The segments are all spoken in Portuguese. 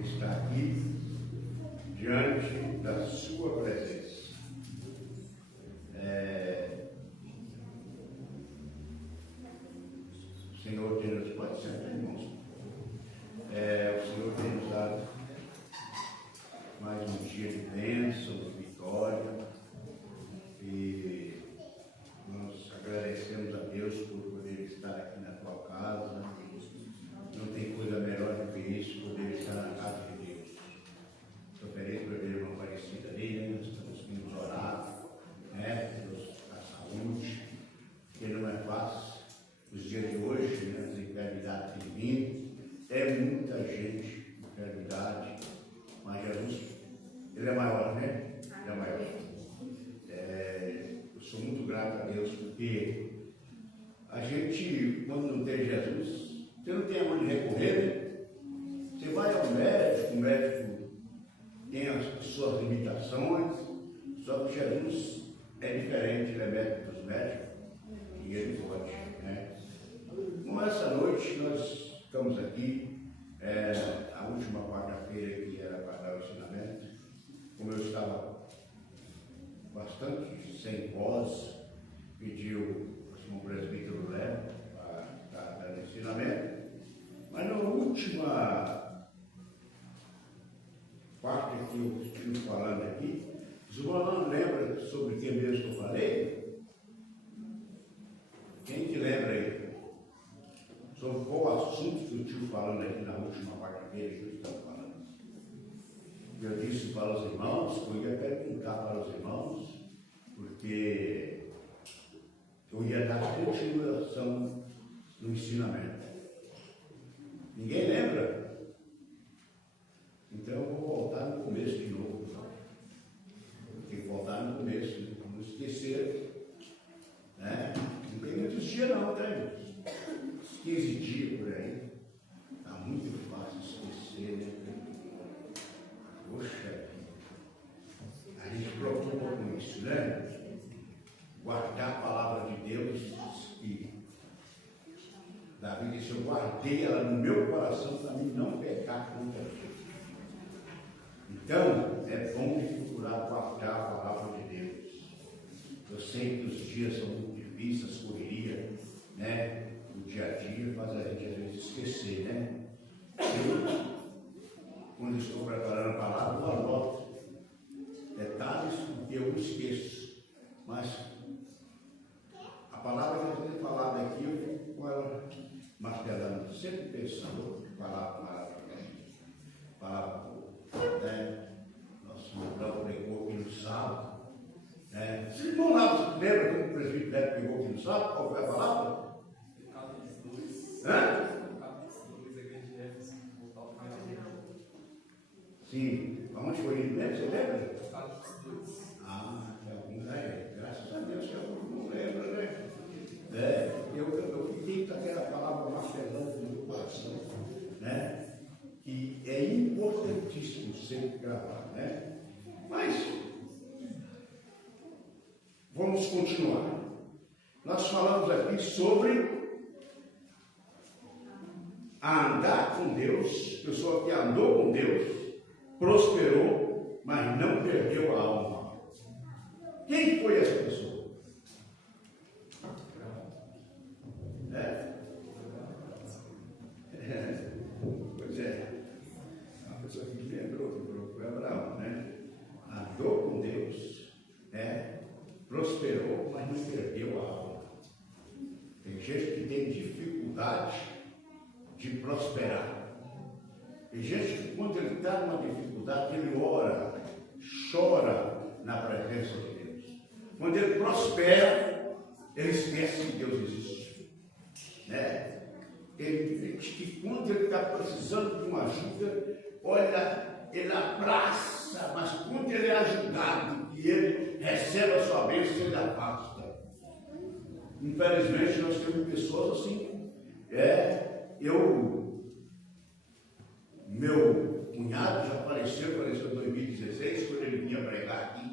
estar aqui diante da sua presença. O Senhor tem nos, pode sentar, irmãos. O Senhor tem nos dado mais um dia de bênção, de vitória, e nós agradecemos a Deus por poder estar aqui na tua casa. Não tem coisa melhor do que isso, poder estar na casa de Deus. Estou feliz por ver uma parecida ali, né? Nós estamos vindo orar, né? A saúde, que não é fácil. Os dias de hoje, né? As enfermidades têm vindo, é muita gente, enfermidade, mas Jesus, Ele é maior, né? Ele é maior. Eu sou muito grato a Deus, porque a gente, quando não tem Jesus, você não tem aonde recorrer, né? Você vai ao médico, o médico tem as suas limitações, só que Jesus é diferente, Ele é médico dos médicos, e Ele pode, né? Então, essa noite nós estamos aqui, a última quarta-feira que era para dar o ensinamento, como eu estava bastante sem voz, pediu o presbítero Léo para estar dando ensinamento, mas na última parte que eu estive falando aqui, o irmão lembra sobre quem mesmo que eu falei? Quem que lembra aí? Sobre qual assunto que eu estive falando aqui na última quarta-feira que eu estava falando? Eu disse para os irmãos que eu ia perguntar para os irmãos, porque eu ia dar continuação no ensinamento. Ninguém lembra? Então eu vou voltar no começo de novo. Tem que voltar no começo, né? Não esquecer. Né? Não tem muitos dias não, tá, irmãos? 15 dias por aí. Está muito fácil esquecer, né? Poxa, a gente preocupa com isso, né? Guardar a palavra de Deus, e Davi disse: eu guardei ela no meu coração para mim não pecar contra Deus. Então, é bom procurar guardar a palavra de Deus. Eu sei que os dias são muito difíceis, correria, né? O dia a dia faz a gente às vezes esquecer, né? Eu, quando estou preparando a palavra, eu anoto detalhes que eu esqueço. Mas a palavra que eu tenho falado aqui, eu fico com ela martelando, sempre pensando em palavra, né? Nosso irmão pregou aqui no sábado. Né? Vocês vão lá, lembra como o presbítero pregou aqui no sábado? Qual foi a palavra? Hã? Sim, aonde foi ele mesmo? Você lembra? Graças a Deus que eu não lembro, né? Eu fiquei com aquela palavra martelando no meu coração, né? Que é importantíssimo ser gravado, né? Mas vamos continuar. Nós falamos aqui sobre andar com Deus, pessoa que andou com Deus, prosperou, mas não perdeu a alma. Quem foi essa pessoa? Pois é, a pessoa que me lembrou que foi Abraão, né? Andou com Deus, prosperou, mas não perdeu a alma. Tem gente que tem dificuldade de prosperar. Tem gente que, quando ele está numa dificuldade, ele ora, chora na presença de Deus. Quando ele prospera, ele esquece que Deus existe, né? Ele diz que quando ele está precisando de uma ajuda, olha, ele abraça, mas quando ele é ajudado e ele recebe a sua bênção, ele afasta. Infelizmente, nós temos pessoas assim. Meu cunhado já faleceu em 2016, quando ele vinha pregar aqui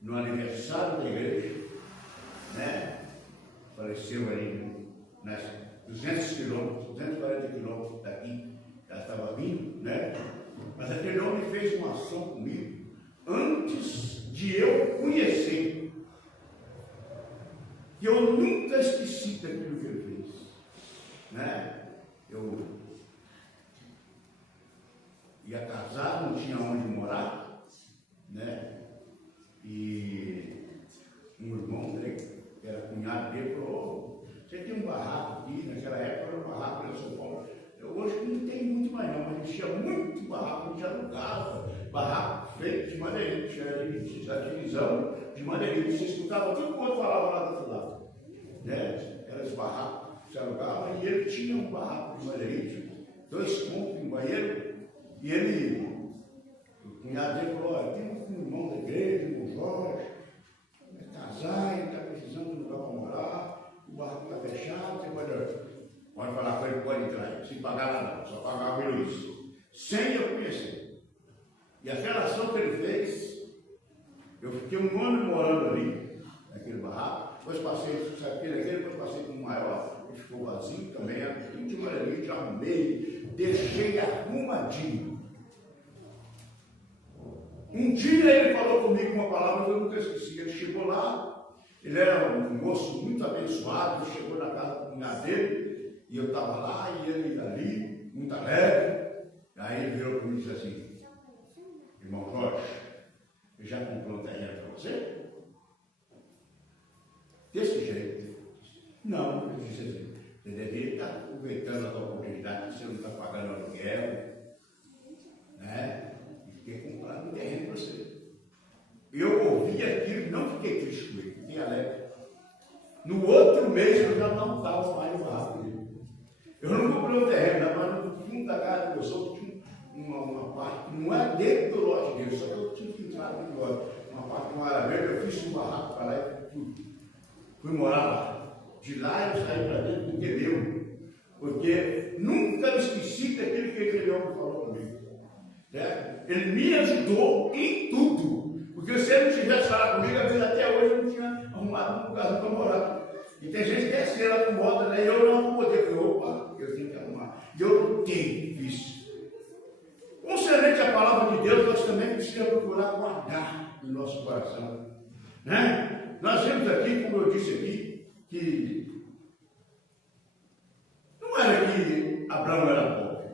no aniversário da igreja, né? Faleceu aí nas 200 quilômetros, 240 quilômetros daqui, já estava vindo, né? Mas aquele homem fez uma ação comigo antes de eu conhecer. Que eu nunca esqueci daquilo que ele fez. Né? Eu ia casar, não tinha onde morar, né? E um irmão dele, que era cunhado dele, falou: você tem um barraco aqui, naquela época era um barraco em São Paulo. Hoje não tem muito mais não, mas tinha muito barraco, a gente alugava, barraco feito de madeirite, era divisão de madeirite, você escutava tudo quanto falava lá do outro lado, né? Era esse barraco, você alugava, e ele tinha um barraco de madeirite, 2 cômodos, um banheiro, e ele, o cunhado dele falou: olha, tem um irmão da igreja, irmão Jorge, vai casar, ele está precisando de um lugar para morar, o barraco está fechado, você pode falar com ele, pode entrar, sem pagar nada não, só pagar pelo isso, sem eu conhecer. E aquela ação que ele fez, eu fiquei um ano morando ali, naquele barraco, depois passei, depois passei com um maior, que ficou vazio também, era tudo de maneirite, arrumei, deixei arrumadinho. Um dia ele falou comigo uma palavra que eu nunca esqueci. Ele chegou lá, ele era um moço muito abençoado, ele chegou na casa do cunhado dele, e eu estava lá, e ele ali, muito alegre. Aí ele virou para mim e disse assim: irmão Jorge, eu já comprou um terreno para você? Desse jeito. Não, eu disse assim: você deveria estar aproveitando a sua oportunidade, que você não está pagando aluguel, né? Fiquei comprado um terreno para você. Eu ouvi aquilo, não fiquei triste com ele, fiquei alegre. No outro mês eu já não estava mais no barraco dele. Eu não comprei um terreno, mas no fundo da casa do meu sogro tinha uma parte que não é dentro do lote dele, só que eu tinha que entrar no lote. Uma parte de uma área verde, eu fiz um barraco para lá e fui morar lá. De lá eu saí para dentro do que meu, porque nunca me esqueci daquilo que aquele homem falou comigo. Ele me ajudou em tudo, porque se ele não tivesse falado comigo, às vezes até hoje eu não tinha arrumado um lugar para morar. E tem gente que é assim, ela acomoda, né? E eu não acomodei, porque opa, eu tenho que arrumar. E eu lutei, fiz. Concernente à palavra de Deus, nós também precisamos procurar guardar no nosso coração, né? Nós vemos aqui, como eu disse aqui, que não era que Abraão era pobre,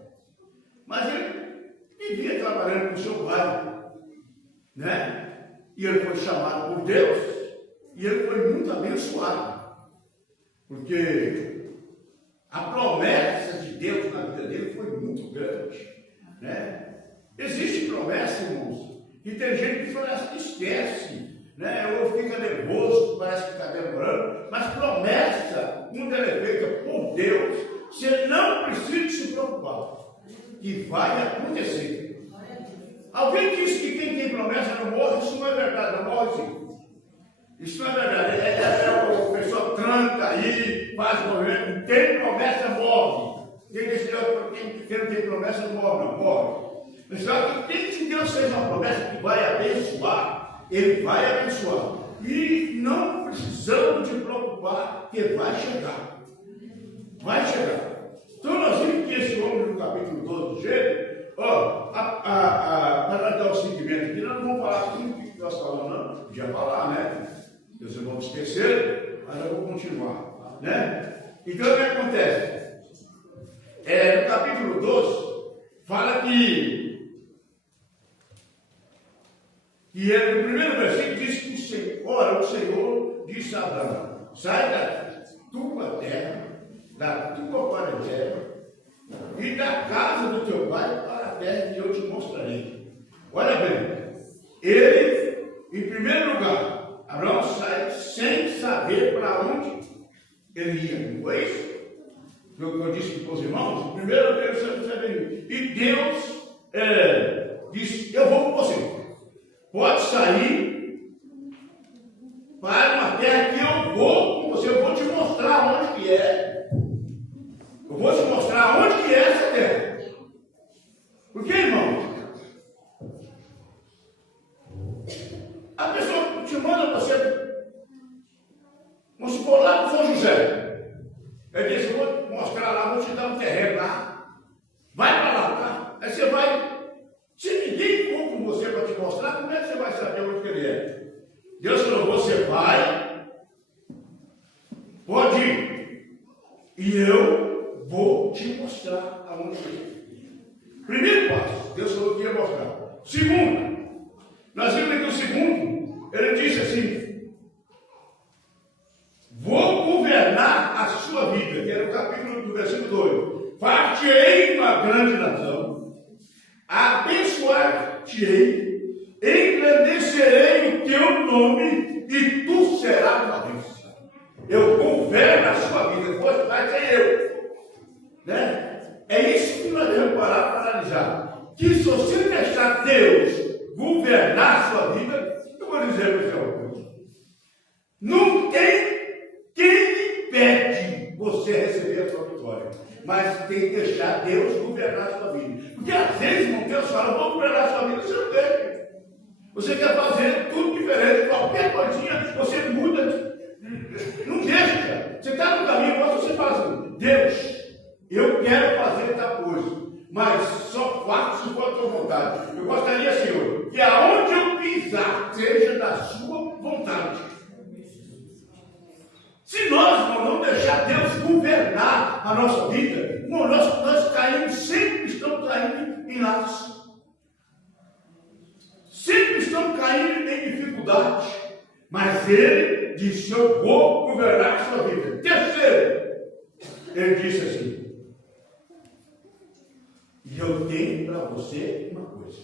mas ele vivia trabalhando com seu pai, né? E ele foi chamado por Deus, e ele foi muito abençoado, porque a promessa de Deus na vida dele foi muito grande, né? Existe promessa, irmãos, e tem gente que parece que esquece, né? Ou fica nervoso, parece que está demorando, mas promessa, quando ela é feita por Deus, você não precisa se preocupar, que vai acontecer. Alguém disse que quem tem promessa não morre, isso não é verdade, não morre sim. Isso não é verdade, a pessoa tranca aí, faz movimento, tem promessa, morre. Quem não tem promessa não morre, não morre. Mas só que se Deus fez uma promessa que vai abençoar, Ele vai abençoar. E não precisamos de preocupar, que vai chegar. Vai chegar. Então nós vimos que esse homem no capítulo 12 do Gênesis, para dar o seguimento aqui, nós não vamos falar tudo o que nós falamos, não. Podia falar, né? Vocês vão esquecer, mas eu vou continuar, né? Então o que acontece? No capítulo 12, fala que ele, no primeiro versículo, diz que o Senhor disse a Abraão: sai da tua terra, da tua parentela e da casa do teu pai para a terra que eu te mostrarei. Olha bem, ele, em primeiro lugar, Abraão sai sem saber para onde ele ia. Não foi isso? Que eu disse para os irmãos? Primeiro Deus sempre saber. E Deus disse: eu vou com você. Pode sair para uma terra que eu vou com você. Eu vou te mostrar onde que é. Eu vou te mostrar onde que é essa terra. Por que, irmão? A pessoa te manda você, vamos supor, lá para São José. Ele disse: eu vou te mostrar lá, vou te dar um terreno lá. Vai para lá, tá? Aí você vai. Se mostrar, como é que você vai saber onde que ele é? Deus falou, você vai, pode ir, e eu vou te mostrar aonde ele é. Primeiro passo, Deus falou que ia mostrar. Segundo, nós vimos que o segundo, ele disse assim, vou governar a sua vida, que era o capítulo do versículo 2. Far-te-ei uma grande nação, abençoar-te-ei, engrandecerei o teu nome e tu serás uma bênção. Eu governo a sua vida, depois vai ser eu. Né? É isso que nós devemos parar para analisar. Que se você deixar Deus governar a sua vida, eu vou dizer para você uma coisa. Não tem quem impede você receber a sua vitória. Mas tem que deixar Deus governar a sua vida. Porque às vezes, irmão, Deus fala, vou governar a sua vida, você não deixa. Você quer fazer tudo diferente, qualquer coisinha, você muda. Não deixa. Você está no caminho, mas você fala assim, Deus, eu quero fazer tal coisa, mas só faço se for a tua vontade. Eu gostaria, Senhor, que aonde eu pisar seja da sua vontade. Se nós não deixar Deus governar a nossa vida, nós caímos, sempre estamos caindo em laços. Sempre estamos caindo em dificuldade. Mas ele disse, eu vou governar a sua vida. Terceiro, ele disse assim, e eu tenho para você uma coisa.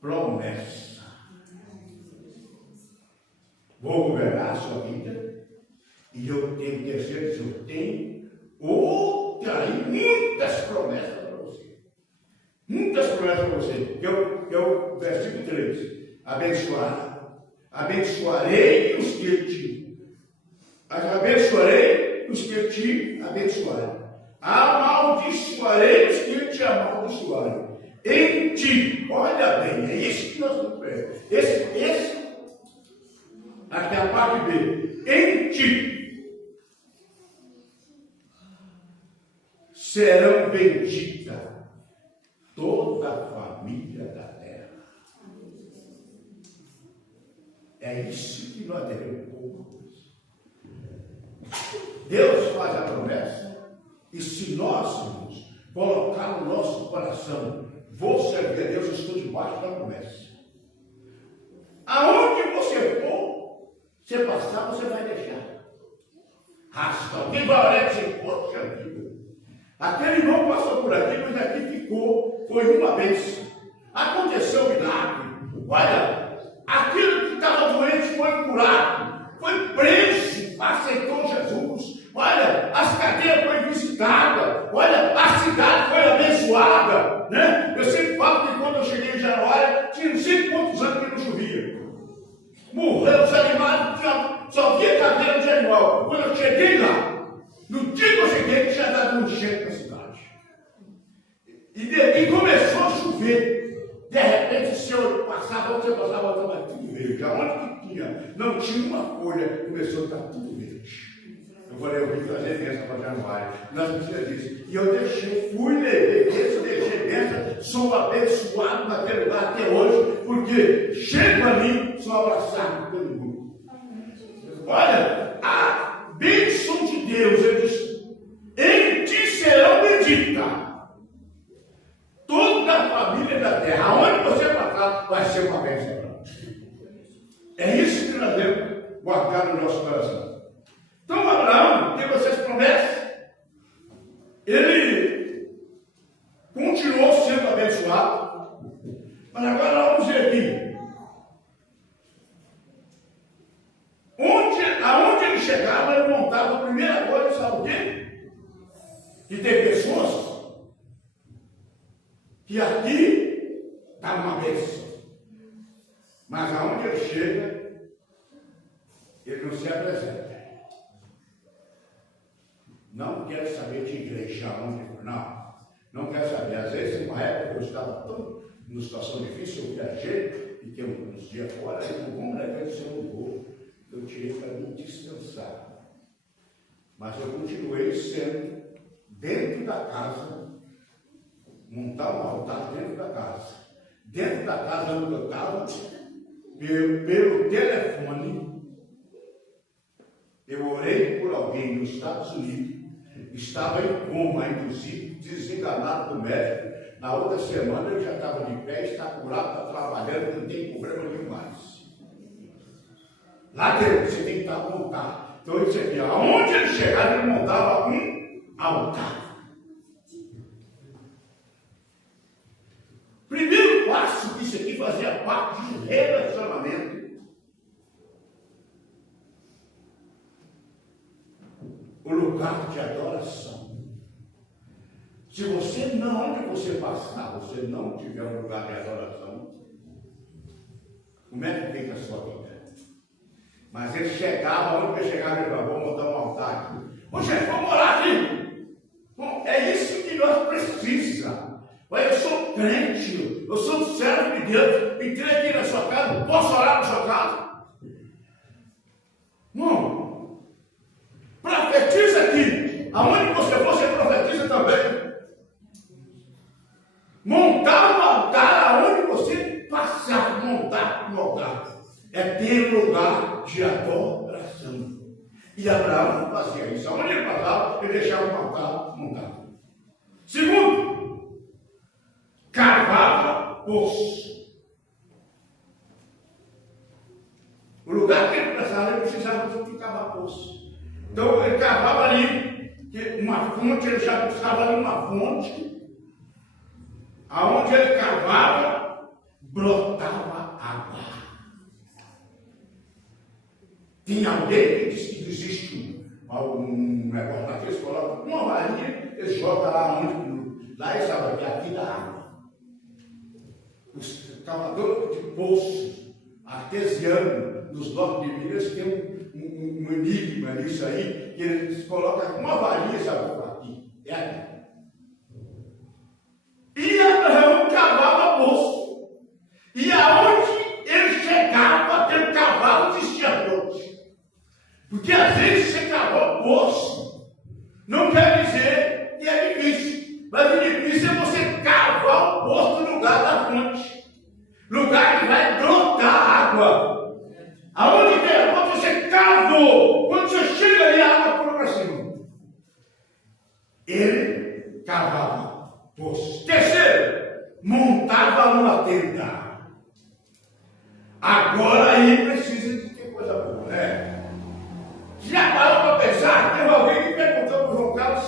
Promessa. Vou governar a sua vida. E eu tenho, terceiro, eu tenho muitas promessas para você. Muitas promessas para você. Que é o versículo 3. Abençoarei os que te abençoarem. Amaldiçoarei os que te amaldiçoarem. Em ti, olha bem, é isso que nós vamos ver. Aqui é a parte B. Em ti serão benditas toda a família da terra. É isso que nós devemos pôr. Deus faz a promessa, e se nós, irmãos, colocar no nosso coração, vou servir a Deus, estou debaixo da promessa. Aonde você for, você passar, você vai deixar. Rasta, alguém vai olhar e dizer, poxa vida, aquele irmão passou por aqui, mas aqui ficou, foi uma bênção. Aconteceu um milagre. Olha, aquilo que estava doente foi curado, foi preso, aceitou Jesus. Olha, as cadeias foram visitadas. Olha, a cidade foi abençoada. Né? Eu sempre falo que quando eu cheguei em Januária, tinha não sei quantos anos que não chovia. Morreu os animais, só via cadeira de animal. Quando eu cheguei lá, no dia que eu cheguei, tinha dado um enchente na cidade. E começou a chover. De repente, se eu passava, estava tudo verde. Aonde que tinha? Não tinha uma folha, começou a estar tudo verde. Eu falei, eu vim trazer bênção para Januário. Nós precisamos disso. E eu deixei bênção, sou abençoado naquele lugar até hoje, porque chego ali, sou abraçado por todo mundo. Olha, a bênção de Deus, ele diz, em ti serão benditas toda a família da terra. Aonde você passar, vai ser uma bênção. É isso que nós devemos guardar no nosso coração. Então, Abraão teve essas promessas, ele continuou sendo abençoado, mas agora vamos ver aqui. Aonde ele chegava, ele montava a primeira coisa, sabe o quê? Que tem pessoas que aqui está uma bênção, mas aonde ele chega, ele não se apresenta. Não quero saber de igreja, não quero saber. Às vezes, numa época, eu estava tão numa situação difícil, eu viajei, fiquei uns dias fora, e como é que eu não vou? Eu tirei para me descansar. Mas eu continuei sendo dentro da casa, montar um altar dentro da casa. dentro da casa onde eu estava, pelo telefone, eu orei por alguém nos Estados Unidos, estava em coma, inclusive, desenganado do médico. Na outra semana ele já estava de pé, está curado, está trabalhando, não tem problema nenhum mais. Lá dentro você tem que estar montado. Então ele disse aqui, aonde ele chegava, ele montava um altar. Primeiro passo que isso aqui fazia parte de relacionamento. O lugar de adoração. Se você não, onde você passar, você não tiver um lugar de adoração, como é que fica a sua vida? Mas ele chegava, onde ele chegava, ele falava, vou montar um altar aqui. Ô gente, vamos orar aqui. Bom, é isso que nós precisamos. Mas eu sou crente, eu sou um servo de Deus, entrei aqui na sua casa, posso orar na sua casa? Não. Profetiza aqui. Aonde você for, você profetiza também. Montar um altar aonde você passar, montar um altar. É ter lugar de adoração. E Abraão fazia isso. Aonde ele passava, ele deixava um altar montado. Segundo, cavava poço. O lugar que ele passava, ele precisava de cavar poço. Então ele cavava ali, uma fonte, ele já buscava ali uma fonte. Aonde ele cavava, brotava água. Tem alguém que diz que existe um negócio daquele, eles colocam uma varinha, eles jogam lá onde, lá eles sabem que aqui dá água. Os cavadores de poços artesianos dos norte de Minas têm um enigma nisso aí, que eles colocam uma varinha, sabe, aqui, é aqui. E Abraão cavava poço. E aonde ele chegava, ele cavava, existia fonte. Porque às vezes você cavou poço, não quer dizer que é difícil. Mas o difícil é você cavar o poço no lugar da fonte. Lugar que vai brotar água. Aonde der, quando você cavou, quando você chega ali, a água pula para cima. Ele cavava poços. Terceiro, montava uma tenda. Agora aí precisa de ter coisa boa, né? Já parou para pensar? Teve alguém que perguntou para o João Carlos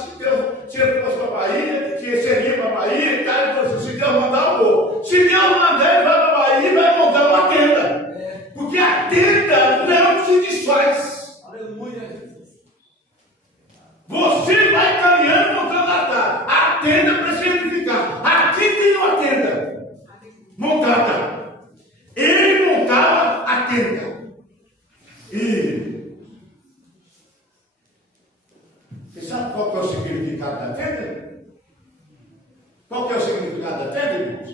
se ele fosse para a Bahia, se seria para a Bahia e tal. Ele falou assim, se Deus mandar, eu vou. Se Deus mandar, ele vai para a Bahia e vai montar uma tenda. Porque a tenda não se desfaz. Aleluia. Você vai caminhando montando altar. A tenda precisa de ficar. Aqui tem uma tenda montada. Ele montava a tenda. E você sabe qual que é o significado da tenda? Qual que é o significado da tenda, irmãos?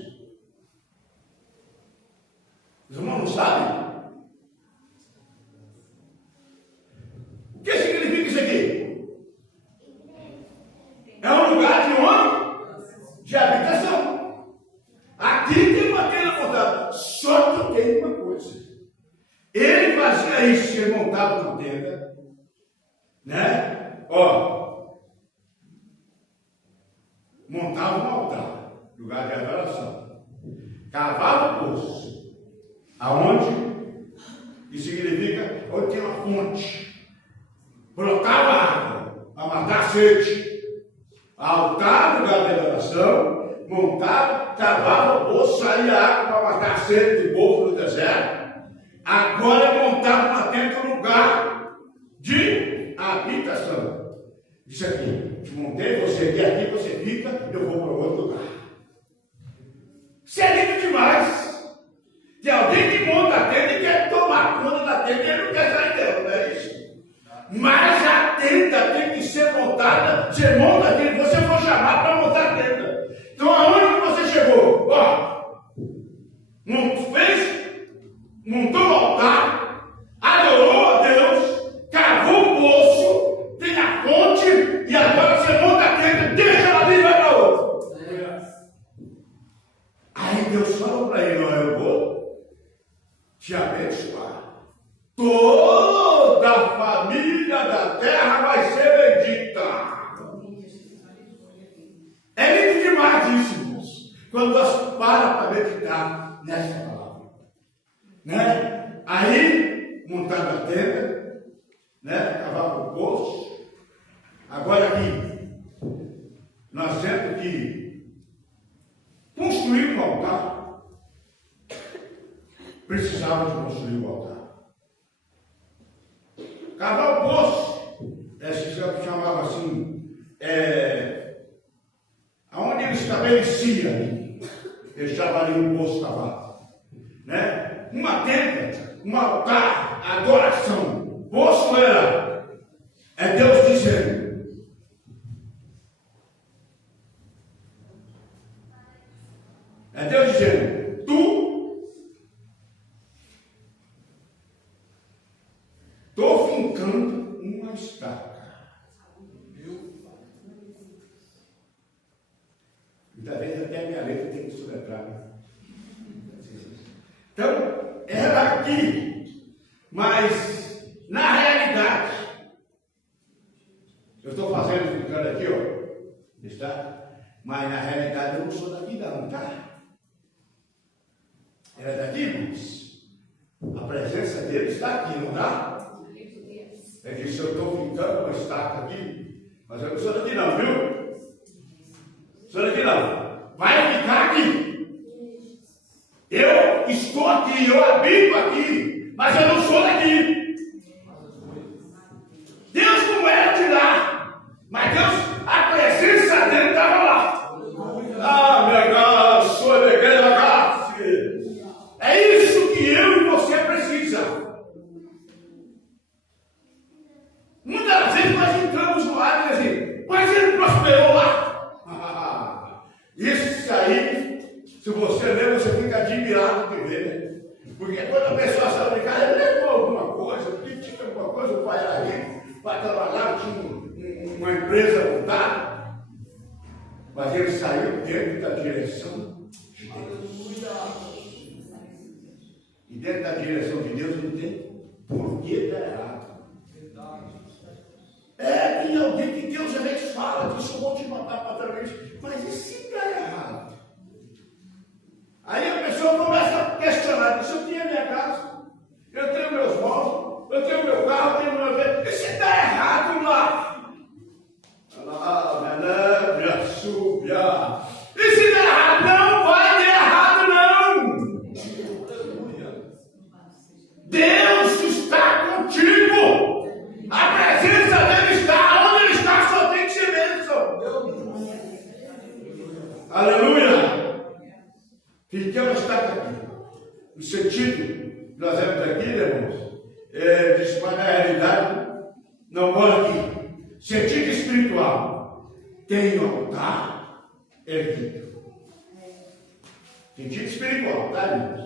Os irmãos não sabem? O que significa isso aqui? É um lugar de onde? De habitação. Aqui tem uma tenda montada. Só que tem uma coisa. Ele fazia isso, ele montava uma tenda, né? Ó, montava um altar, lugar de adoração. Cavava o poço. Aonde? Isso significa onde tem uma fonte. Brotava água para matar a sede. Altar, lugar de adoração, montava, cavava o poço, saía água para matar a sede do povo no deserto. Agora montava uma tenda no lugar de habitação. Isso aqui, te montei, você vem aqui, você fica, eu vou para outro lugar. Isso é lindo demais. Tem alguém que monta a tenda e quer tomar conta da tenda e ele não quer sair dela, não é isso? Mas a tenda tem que ser montada. Você monta a tenda, você for chamar para montar a tenda. Então aonde que você chegou? Ó, montou o altar, adorou a Deus, cavou o poço, tem a fonte, e agora você monta a tenda, deixa ela ali e vai para outra. Aí Deus falou para ele: olha, eu vou te abençoar. Toda a família da terra vai ser bendita. É lindo demais isso, irmãos. Quando nós para meditar nessa palavra. Né? Aí, montar na tenda, né? Cavar o poço. Agora aqui, nós temos que construir um altar. Precisava de construir um altar. Cavar o poço, se chamava assim, aonde ele estabelecia, deixava ali um poço cavado, né? Uma tenda, um altar, adoração. Poço é Deus dizendo: tu estou fincando uma estaca. Muitas vezes até a minha letra tem que soletrar. Né? Então, era aqui, mas na realidade, eu estou fazendo ficando aqui, ó, está? Mas na realidade eu não sou daqui não, tá? Era daqui, irmãos. A presença dele está aqui, não dá? Ele disse: eu estou ficando uma estaca aqui, mas eu não sou daqui não, viu? Sou daqui não. Vai ficar aqui. Eu estou aqui, eu habito aqui, mas eu não sou daqui. Deus não era de lá, mas Deus, a presença dele estava lá. Ah, meu Deus, sou de igreja. É isso que eu e você precisa. Muitas vezes nós entramos no ar e dizemos: mas ele prosperou lá. Isso aí, se você ler, você fica admirado de ver, né? Porque quando a pessoa saiu de casa, ele levou alguma coisa, porque tinha alguma coisa, o pai era rico, para trabalhar, tinha uma empresa montada. Mas ele saiu dentro da direção de Deus. E dentro da direção de Deus não tem por que dar errado. Tem alguém que Deus às vezes fala, diz: eu vou te matar para trás, mas e se der errado? Aí a pessoa começa a questionar: se eu tinha minha casa, eu tenho meus móveis, eu tenho meu carro, eu tenho meu bem, e se der errado lá? E se der errado? Não vai ter errado, não! Deus está contigo! A presença dele está onde ele está, só tem que ser bênção. Aleluia! Ficamos estaca aqui. No sentido que nós vemos aqui, irmãos, diz que na realidade não mora aqui. Sentido espiritual. Tem altar erguido. Sentido espiritual, tá, irmãos?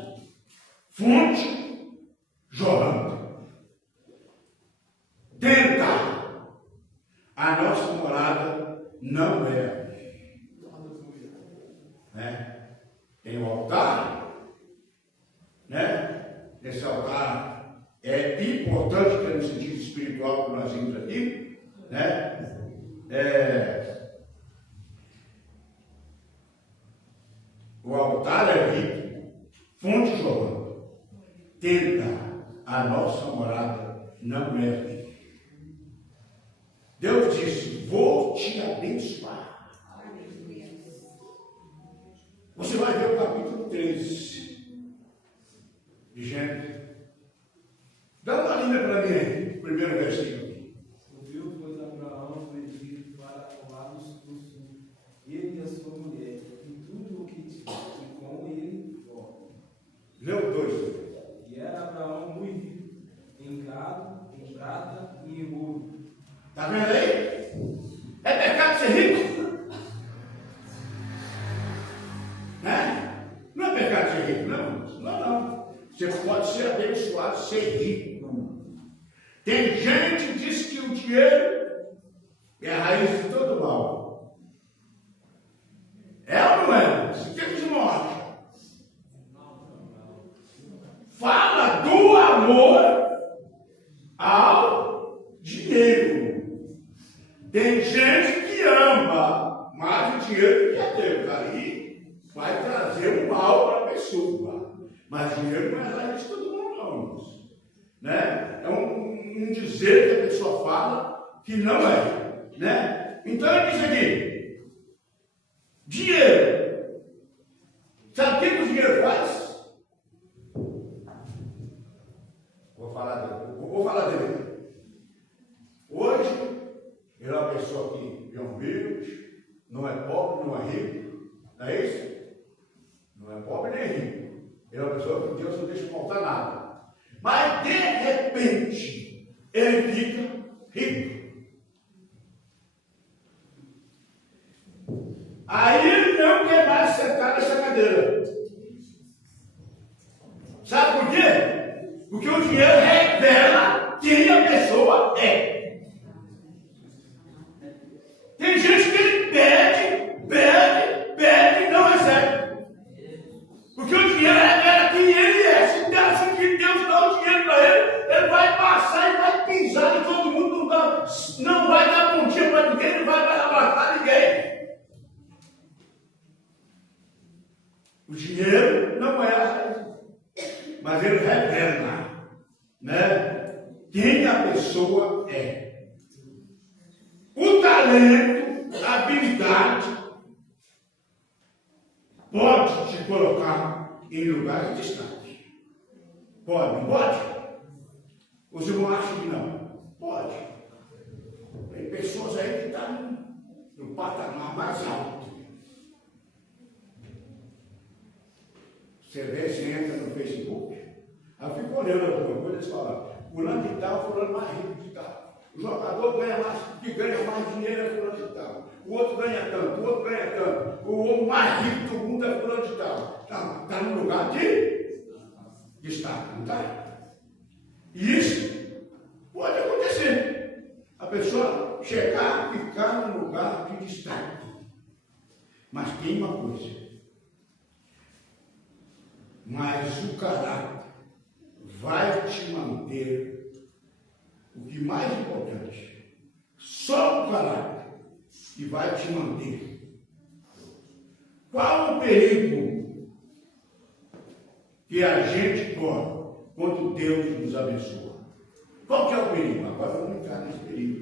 Fonte jorrando. Tenta. A nossa morada não é. Né? Tem o altar, né? Esse altar é importante, que é no sentido espiritual que nós vimos aqui, né? O altar é rico, fonte jorrando. Tenta, a nossa morada não é rica. Deus disse: vou te abençoar. Você vai ver o capítulo 13 de Gênesis. Dá uma linha para mim aí, o primeiro versículo. Subiu, pois, Abraão do Egito para o lado do sul, ele e a sua mulher, e tudo o que tinha, e com ele Ló. Leu 2. E era Abraão muito rico, em gado, em prata e em ouro. Está vendo aí? É pecado ser rico? Né? Não é pecado ser rico, não. Não. Você pode ser abençoado, ser rico. Tem gente que diz que o dinheiro é a raiz de todo mal. É ou não é? Você tem que desmorte. trazer o mal para a pessoa. Mas dinheiro não é raiz de todo mundo, não, irmãos. Né? É um dizer que a pessoa fala que não é. Né? Então ele diz aqui: dinheiro. Sabe o que o dinheiro faz? Vou falar dele. Hoje, ele é uma pessoa que é humilde, não é pobre, não é rico. Não é isso? Não é pobre nem rico. Ele é uma pessoa que Deus não deixa faltar nada. Mas de repente, ele fica rico. Aí ele não quer mais sentar nessa cadeira. Sabe por quê? Porque o dinheiro revela quem a pessoa é. Tem gente que ele pede e não recebe. Porque o dinheiro revela quem ele é. Se Deus dá o dinheiro para ele, ele vai passar e vai pisar em todo mundo, não vai dar bom dia para ninguém, não vai abraçar ninguém. O dinheiro não é a raiz, mas ele revela, né, quem a pessoa é. O talento, a habilidade, pode te colocar em lugares de destaque. Pode, não pode? Os irmãos acham que não? Pode. Tem pessoas aí que estão no patamar mais alto. Você vê, você entra no Facebook, aí eu fico olhando alguma coisa e fala: fulano de tal, fulano mais rico de tal. O jogador ganha mais dinheiro é fulano de tal. O outro ganha tanto, o outro ganha tanto. O homem mais rico do mundo é fulano de tal. Está no lugar de destaque, não está? E isso pode acontecer. A pessoa chegar e ficar no lugar de destaque. Mas tem uma coisa. Mas o caráter vai te manter. O que mais importante, só o caráter que vai te manter. Qual o perigo que a gente corre quando Deus nos abençoa? Qual que é o perigo? Agora vamos entrar nesse perigo.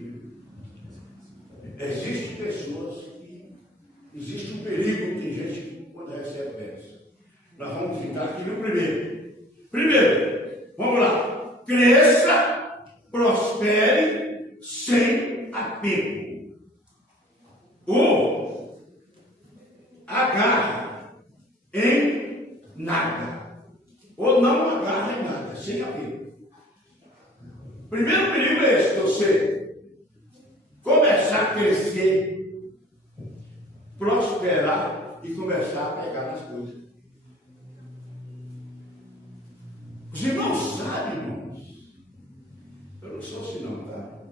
Existem pessoas que existe um perigo, tem gente que quando recebe bênção. Nós vamos entrar aqui no primeiro. Primeiro, vamos lá. Cresça, prospere, sem apego. Ou agarra em nada. Ou não agarra em nada, sem apego. Primeiro perigo é esse: você começar a crescer, prosperar e começar a pegar nas coisas. Os irmãos sabem, irmãos. Eu não sou assim não, tá?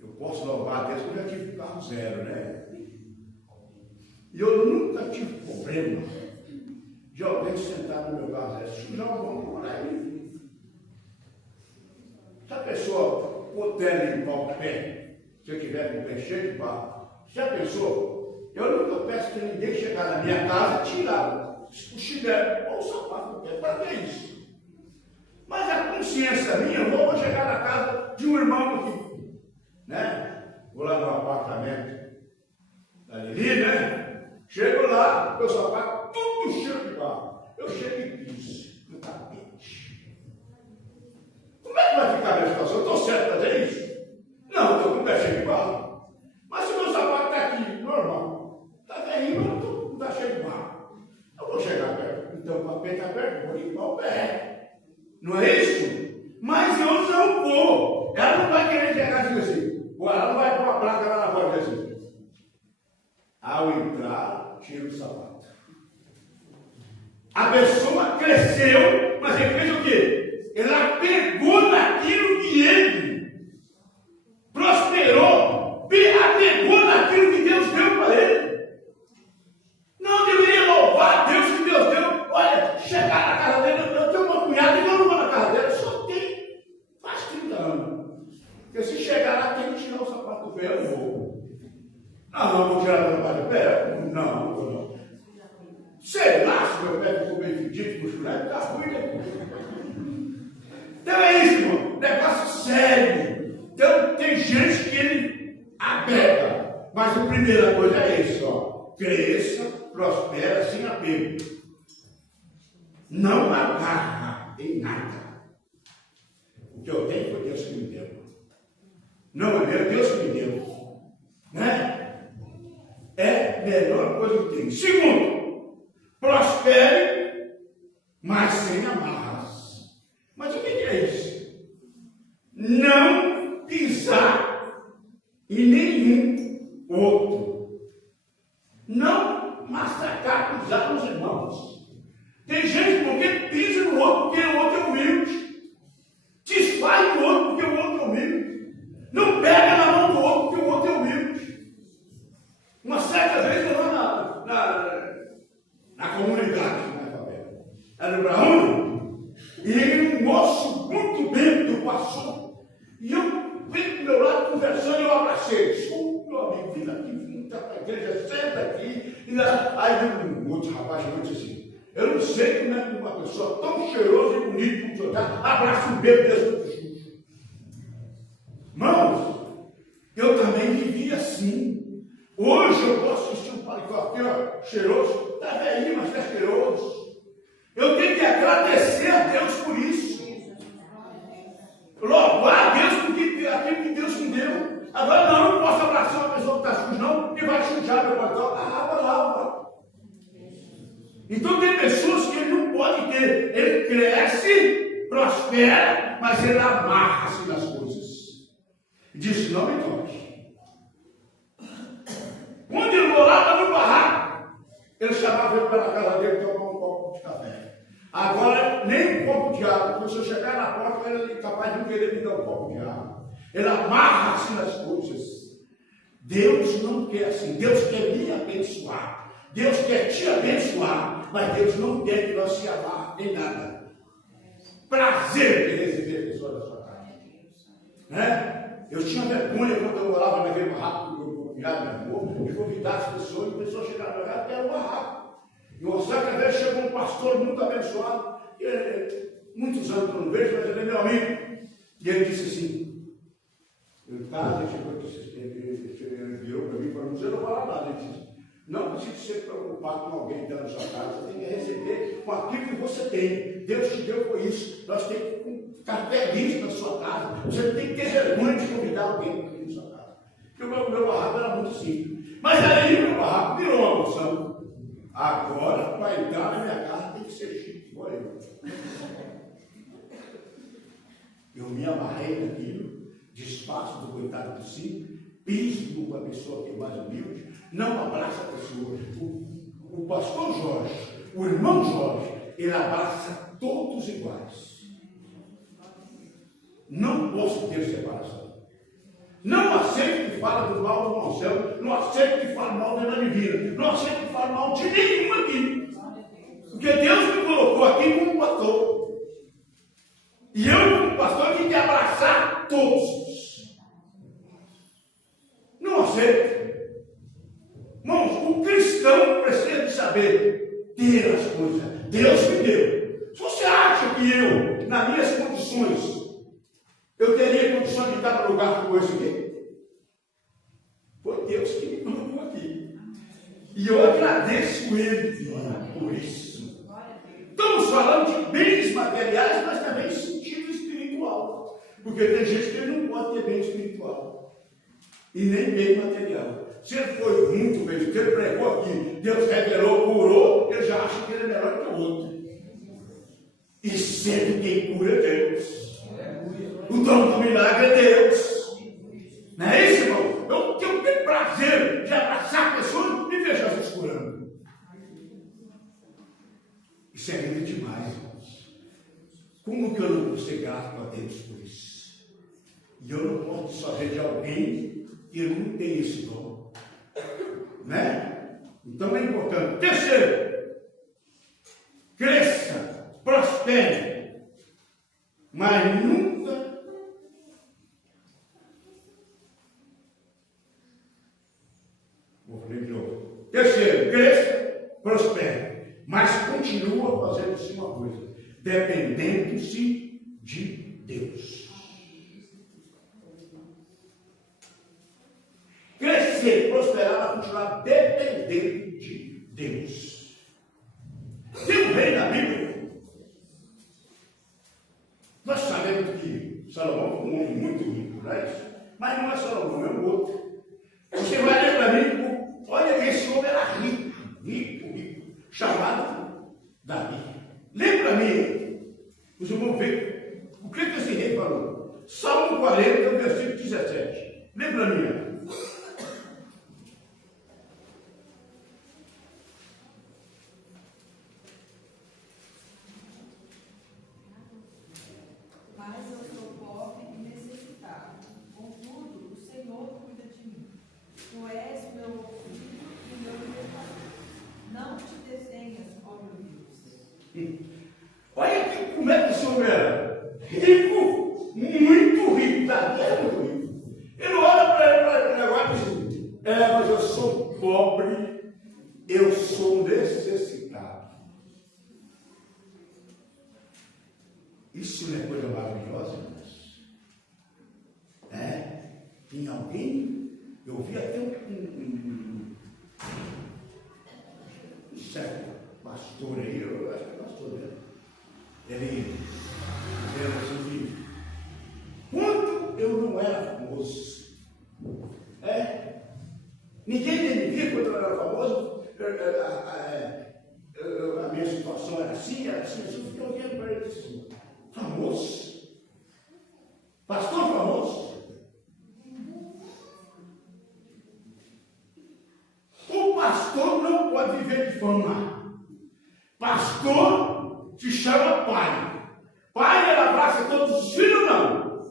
Eu posso louvar a Deus, porque eu já tive carro zero, né? E eu nunca tive problema de alguém sentar no meu carro zero. Se já vão morar aí. Se a pessoa puder limpar o pé, se eu tiver com o pé cheio de barro, já pensou? Eu nunca peço que ninguém chegar na minha casa e tirar o chinelo ou o sapato do pé. Para que isso? Mas a consciência minha, eu vou chegar na casa de um irmão aqui, né? Vou lá no apartamento da Lili, né? Chego lá, meu sapato tudo cheio de barro. Eu chego e piso no tapete. Como é que vai ficar a minha situação? Eu estou certo para fazer isso? Não, estou com o pé cheio de barro. Mas se o meu sapato está aqui, normal, está velhinho, mas não está cheio de barro. Eu vou chegar perto, então o pé está perto, vou limpar o pé. Não é isso? Mas eu não vou. Ela não vai querer chegar assim. Ela não vai pôr a placa lá na porta assim. Ao entrar, tira o sapato. A pessoa cresceu, mas ele fez o quê? Ela pegou naquilo que ele prosperou, apegou naquilo que Deus deu para ele. Não deveria louvar a Deus que Deus deu. Olha, chegar na casa dele, eu tenho uma cunhada e eu não vou na casa dela, só tem faz 30 anos. Porque se chegar lá, tem que tirar o sapato do pé, eu vou. Não vou tirar o sapato do pé? Não, não vou não. Sei lá se meu pé ficou bem fedido com o chulé, tá ruim, né? Então é isso, irmão. Negócio sério. Então tem gente que ele apega. Mas a primeira coisa é isso, ó. Cresça, prospera, sem apego. Não agarra em nada. O que eu tenho foi Deus que me deu. Não é meu, Deus que me deu. Né? É a melhor coisa que tem. Segundo, prospere, mas sem amarras. Mas o que é isso? Não pisar em nenhum outro. Não massacrar, pisar nos irmãos. Tem gente porque pisa no outro, porque o outro é humilde. Desfaz no outro, porque o outro é humilde. Não pega na mão do outro, porque o outro é humilde. Uma certa vez eu lá na comunidade, na favela, era no Braúna, e um moço muito bem do pastor, e eu vim do meu lado conversando, eu abracei. Desculpa, meu amigo, vim aqui, vim para a igreja, senta aqui. E aí um outro rapaz me disse assim: eu não sei como é que uma pessoa tão cheirosa e bonita como o senhor abraça um bebê desse do chuchu. Irmãos, eu também vivi assim. Hoje eu posso assistir um paletó aqui, ó, cheiroso, está velhinho, mas está cheiroso. Eu tenho que agradecer a Deus por isso. Louvar a Deus por aquilo que Deus me deu. Agora não posso abraçar uma pessoa que está suja, não, que vai sujar meu paletó. Lava. Então tem pessoas que ele não pode ter. Ele cresce, prospera, mas ele amarra-se nas coisas. Diz: não me toque. Quando ele morava no barraco, ele chamava ele para a casa dele para tomar um copo de café. Agora, nem um copo de água. Quando você chegar na porta, ele é capaz de não querer me dar um copo de água. Ele amarra-se nas coisas. Deus não quer assim. Deus quer me abençoar. Deus quer te abençoar. Mas Deus não quer que nós se amarre em nada. Prazer de receber pessoas da sua casa. Né? Eu tinha vergonha quando eu morava naquele barraco, eu virava na rua, de convidar as pessoas, e as pessoas chegaram na casa, que era um barraco. E uma certa vez chegou um pastor muito abençoado, muitos anos que eu não vejo, mas ele é meu amigo. E ele disse assim: ele virou para mim e falou: você não fala nada. Ele disse: não precisa ser preocupado com alguém dentro da sua casa, você tem que receber com aquilo que você tem. Deus te deu por isso. Nós temos que ficar feliz na sua casa. Você tem que ter vergonha de convidar alguém para ir na sua casa. Porque o meu barraco era muito simples. Mas aí o meu barraco virou uma moção. Agora, para entrar na minha casa, tem que ser chique, igual eu. Eu me amarrei naquilo, desfaço do coitado do simples, piso com a pessoa que é mais humilde, não abraça a pessoa. O pastor Jorge, o irmão Jorge, ele abraça todos iguais. Não posso ter separação. Não aceito que fale do mal do Marcelo, não aceito que fale mal da Ana Divina, não aceito que fale mal de nenhum aqui. Porque Deus me colocou aqui como pastor. E eu, como pastor, tenho que abraçar todos. Não aceito. Irmãos, o cristão precisa de saber ter as coisas. Deus me deu. Se você acha que eu, nas minhas condições, eu teria condição de estar no lugar como esse aqui? Foi Deus que me colocou aqui. E eu agradeço Ele por isso. Estamos falando de bens materiais, mas também em sentido espiritual. Porque tem gente que não pode ter bem espiritual. E nem bem material. Se ele foi muito bem, se ele pregou aqui, Deus revelou, curou, ele já acha que ele é melhor que o outro. E sempre quem cura é Deus. O dono do milagre é Deus. Não é isso, irmão? Eu tenho prazer de abraçar pessoas e ver Jesus curando. Isso é lindo demais, irmãos. Como que eu não vou ser grato a Deus por isso? E eu não posso saber de alguém que não tem esse dom. Né? Então é importante. Terceiro, cresça, prospere, mas nunca Terceiro, cresça, prospere, mas continua fazendo-se uma coisa, dependendo-se de Deus. Crescer, prosperar, vai continuar dependendo de Deus. Tem um rei na Bíblia. Nós sabemos que Salomão foi um homem muito rico, não é isso? Mas não é Salomão, é um outro. Você vai ler para mim, olha, esse homem era rico, chamado Davi. Lê para mim, vocês vão ver o que esse rei falou. Salmo 40, versículo 17. Lê para mim. Olha aqui como é que esse homem era. Rico, muito rico. Davi era muito rico. Ele olha para ele agora e diz: mas eu sou pobre, eu sou necessitado. Isso não é coisa maravilhosa, irmãos? Tem alguém, eu vi até um certo pastor aí, eu acho que é pastor dele. Ele dizendo assim: quando eu não era famoso, ninguém me via quando eu era famoso, a minha situação era assim, eu fiquei olhando para ele assim: famoso? Pastor famoso? O pastor não pode viver de fama. Pastor te chama pai. Pai, ele abraça todos os filhos, não.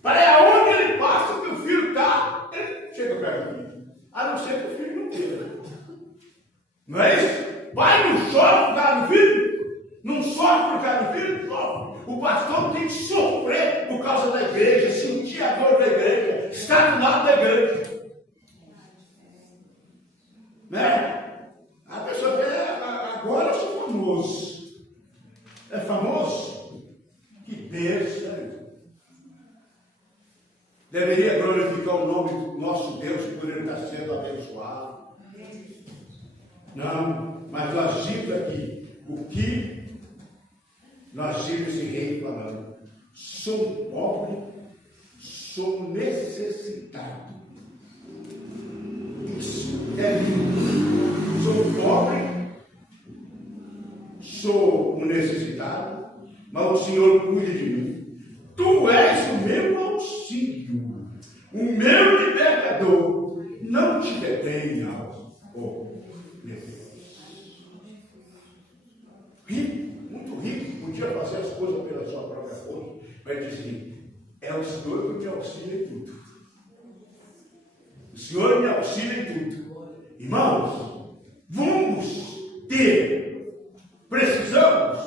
Para aonde ele passa, que o filho está, ele chega perto do filho. A não ser que o filho não queira. Não é isso? Pai não chora por causa do filho? Não sofre por causa do filho? Sofre. O pastor tem que sofrer por causa da igreja, sentir a dor da igreja, estar do lado da igreja. Né? A pessoa vê, agora eu sou famoso. É famoso? Que bênção. Deveria glorificar o nome do nosso Deus por ele estar sendo abençoado. Não, mas nós vimos aqui o que nós vimos esse rei falando: sou pobre, sou necessitado. Isso é lindo. Sou pobre, sou um necessitado, mas o Senhor cuida de mim. Tu és o meu auxílio, o meu libertador. Não te detenha, oh meu Deus. Rico, muito rico, podia fazer as coisas pela sua própria força, mas dizer: é o Senhor que te auxilia em tudo. O Senhor me auxilia em tudo. Irmãos, vamos ter, precisamos,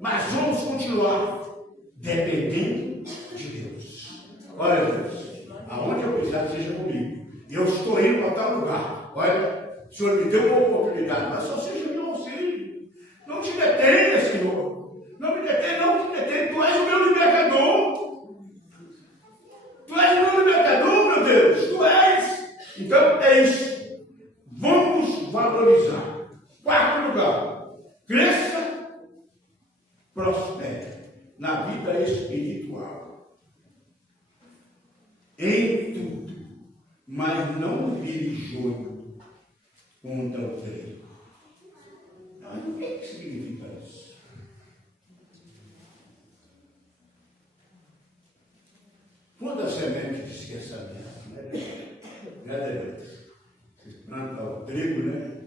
mas vamos continuar dependendo de Deus. Olha, Deus, aonde eu precisar, seja comigo. Eu estou indo para tal lugar. Olha, o Senhor me deu uma oportunidade, mas só seja meu auxílio. Não te detenha, Senhor. Não me detenha, não te detenha. Tu és o meu libertador. Tu és o meu libertador, meu Deus. Tu és. Então é isso. Vamos valorizar. Quarto lugar, cresça, prospere na vida espiritual. Em tudo, mas não vire joio contra o trigo. O que significa isso? Quando a semente diz que é semente, você planta o trigo, né?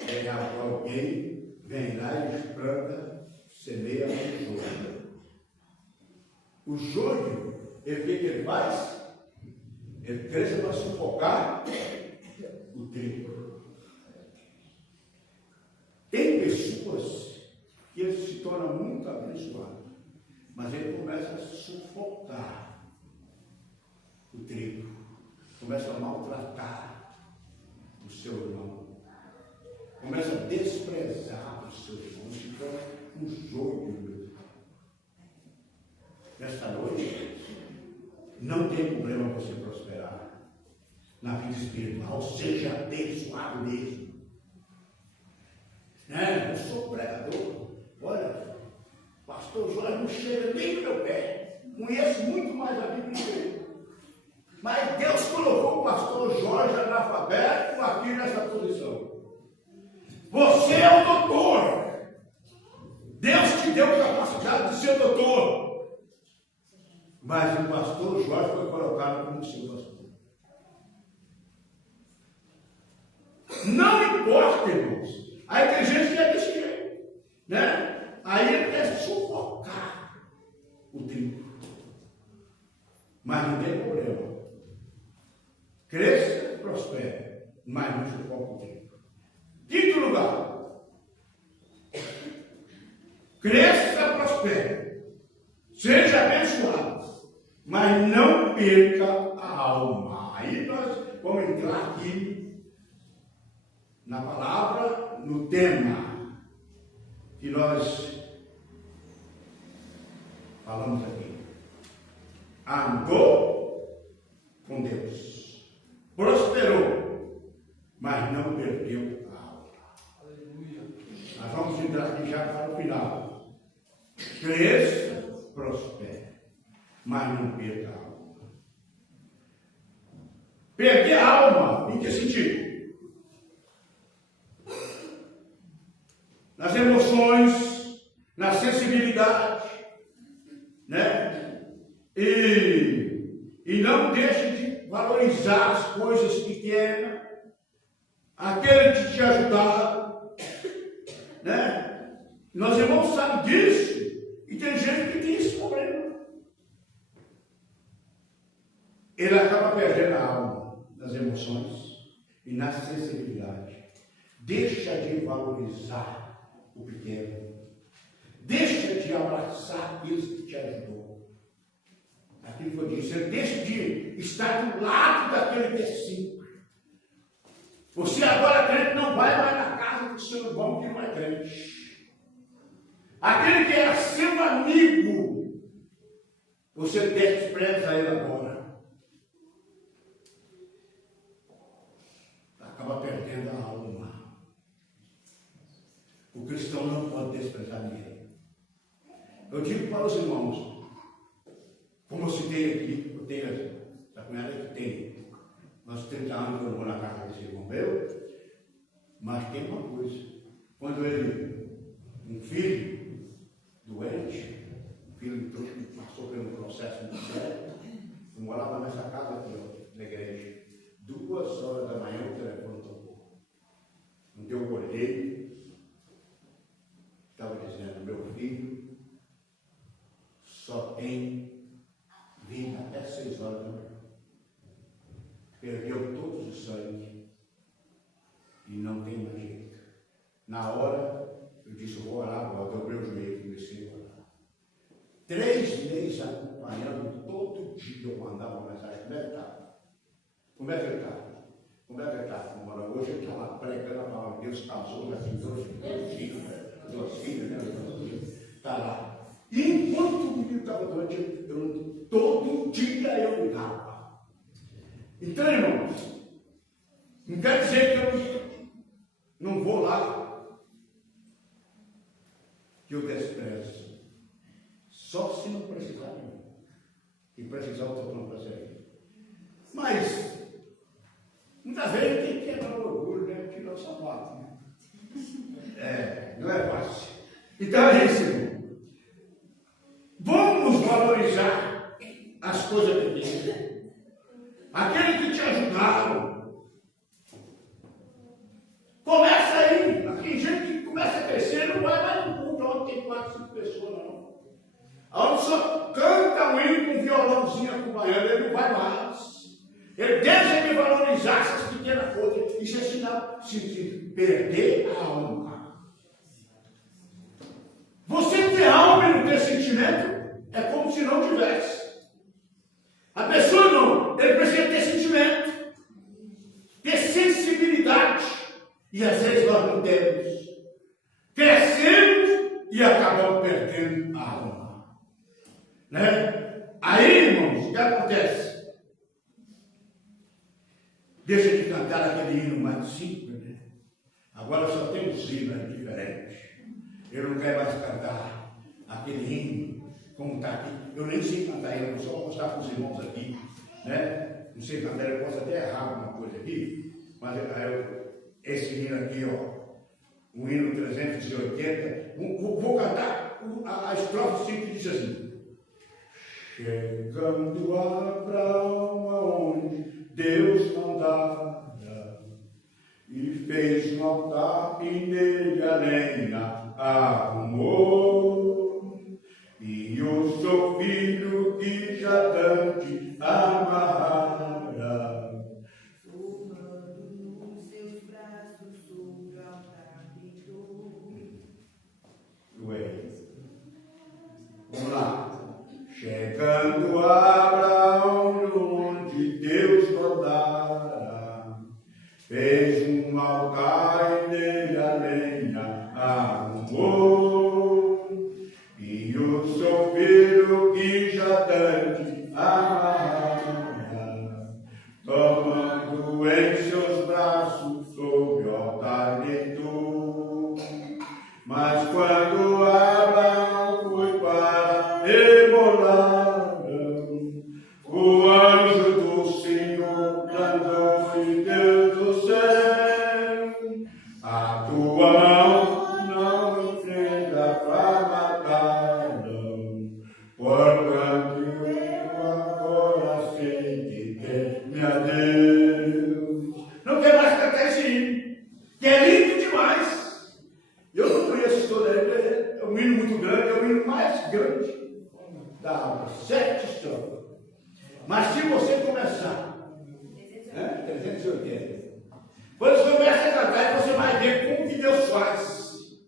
Aí alguém vem lá e planta, semeia o joio. O joio, ele o que ele faz? Ele cresce para sufocar o trigo. Tem pessoas que ele se torna muito abençoado, mas ele começa a sufocar o trigo, começa a maltratar, o seu irmão. Começa a desprezar os seus irmãos, fica um jogo. Nesta noite, não tem problema você prosperar na vida espiritual, seja abençoado mesmo. Eu sou pregador. Olha, pastor Jorge não chega nem no meu pé. Conheço muito mais a Bíblia que ele. Mas Deus colocou o pastor Jorge analfabeto aqui nessa posição. Você é o doutor. Deus te deu capacidade de ser doutor. Mas o pastor Jorge foi colocado como seu pastor. Não importa, irmãos. Aí tem gente que é desse jeito, né? Aí ele quer sufocar o trigo. Mas não tem problema. Cresça, prospere, mas não sufoca o trigo. Quinto lugar. Cresça, prospere. Seja abençoado, mas não perca a alma. Aí nós vamos entrar aqui na palavra, no tema que nós falamos aqui. Andou com Deus, prosperou, mas não perdeu a alma. Aleluia. Nós vamos entrar aqui já para o final. Cresça, prospere, mas não perca a alma. Perder a alma, em que sentido? Nas emoções, na sensibilidade, né? E não deixe de valorizar as coisas pequenas, aquele que te ajudaram, né? Nós irmãos sabem disso, e tem gente que tem esse problema. Ele acaba perdendo a alma nas emoções e na sensibilidade. Deixa de valorizar o pequeno. Deixa de abraçar aqueles que te ajudou. Aquilo que eu disse, deixa de estar do lado daquele que é simples. Você agora crente não vai mais na casa do seu irmão que não é crente. Aquele que era seu amigo, você despreza ele agora. Acaba perdendo a alma. O cristão não pode desprezar ninguém. Eu digo para os irmãos, como eu citei aqui, eu tenho essa cunhada que tem uns 30 anos que eu vou na casa desse irmão meu, mas tem uma coisa, quando um filho doente, um filho que passou pelo processo muito sério, eu morava nessa casa aqui, ó, na igreja, 2 horas da manhã o telefone tocou. Não deu olhei. Estava dizendo, meu filho só tem vida até 6 horas da manhã. Perdeu todo o sangue e não tem mais jeito. Na hora, eu disse, eu vou orar agora, dobrei o joelho e comecei a orar. 3 meses acompanhando, todo dia eu mandava uma mensagem, como é que está? Como é que ele está? Como é que ele está? Hoje ele está lá pregando a palavra de Deus, casou, já tem 2 filhos, está lá. E enquanto o menino estava doente, todo dia eu ligava. Então, irmãos, não quer dizer que eu não vou lá, que eu desprezo. Só se não precisar de mim. E precisar, eu estou pronto para servir. Mas, muitas vezes tem que quebrar o orgulho, né? Tirar o sapato, né? Não é fácil. Então é isso, irmão. Vamos valorizar as coisas pequenas. Aqueles que te ajudaram. Começa aí. Tem gente que começa a crescer, não vai mais no culto onde tem 4, 5 pessoas, não. Onde só canta um hino com um violãozinho acompanhando, ele não vai mais. Ele deixa de valorizar essas pequenas coisas. Isso é sinal de perder a alma. Você ter alma e não ter sentimento é como se não tivesse. A pessoa não, ele precisa ter sentimento, ter sensibilidade. E às vezes nós não temos. Crescemos e acabamos perdendo a alma. Né? Aí, irmãos, o que acontece? Deixa de cantar aquele hino mais simples, né? Agora só temos hinos diferentes. Eu não quero mais cantar aquele hino como está aqui. Eu nem sei cantar ele, eu só vou mostrar para os irmãos aqui, né? Não sei cantar, eu posso até errar alguma coisa aqui, mas esse hino aqui, ó, o hino 380, vou cantar a estrofe simples diz assim: chegando Abraão aonde Deus mandara, e fez um altar e nele a lenha arrumou, e o seu filho que já dante amarrara, tomando nos seus braços sobre o altar deitou. Vamos lá. Chegando Abraão onde Deus mandara, fez um altar e nele a lenha arrumou, e o seu filho que já dante amarrara, tomando em seus braços sobre o altar deitou. Mas quando Abraão foi para imolar, o anjo do Senhor bradou e Deus do céu: a tua mão não enfrenta para matar-não, porquanto eu agora sei que teme a Deus. Não quer mais cantar esse hino, que é lindo demais. Eu não conheço toda ele, é um hino muito grande, é o hino mais grande da alma, 7 estrofes. Mas se você começar, 380, quando você começa a cantar, você vai ver como que Deus faz.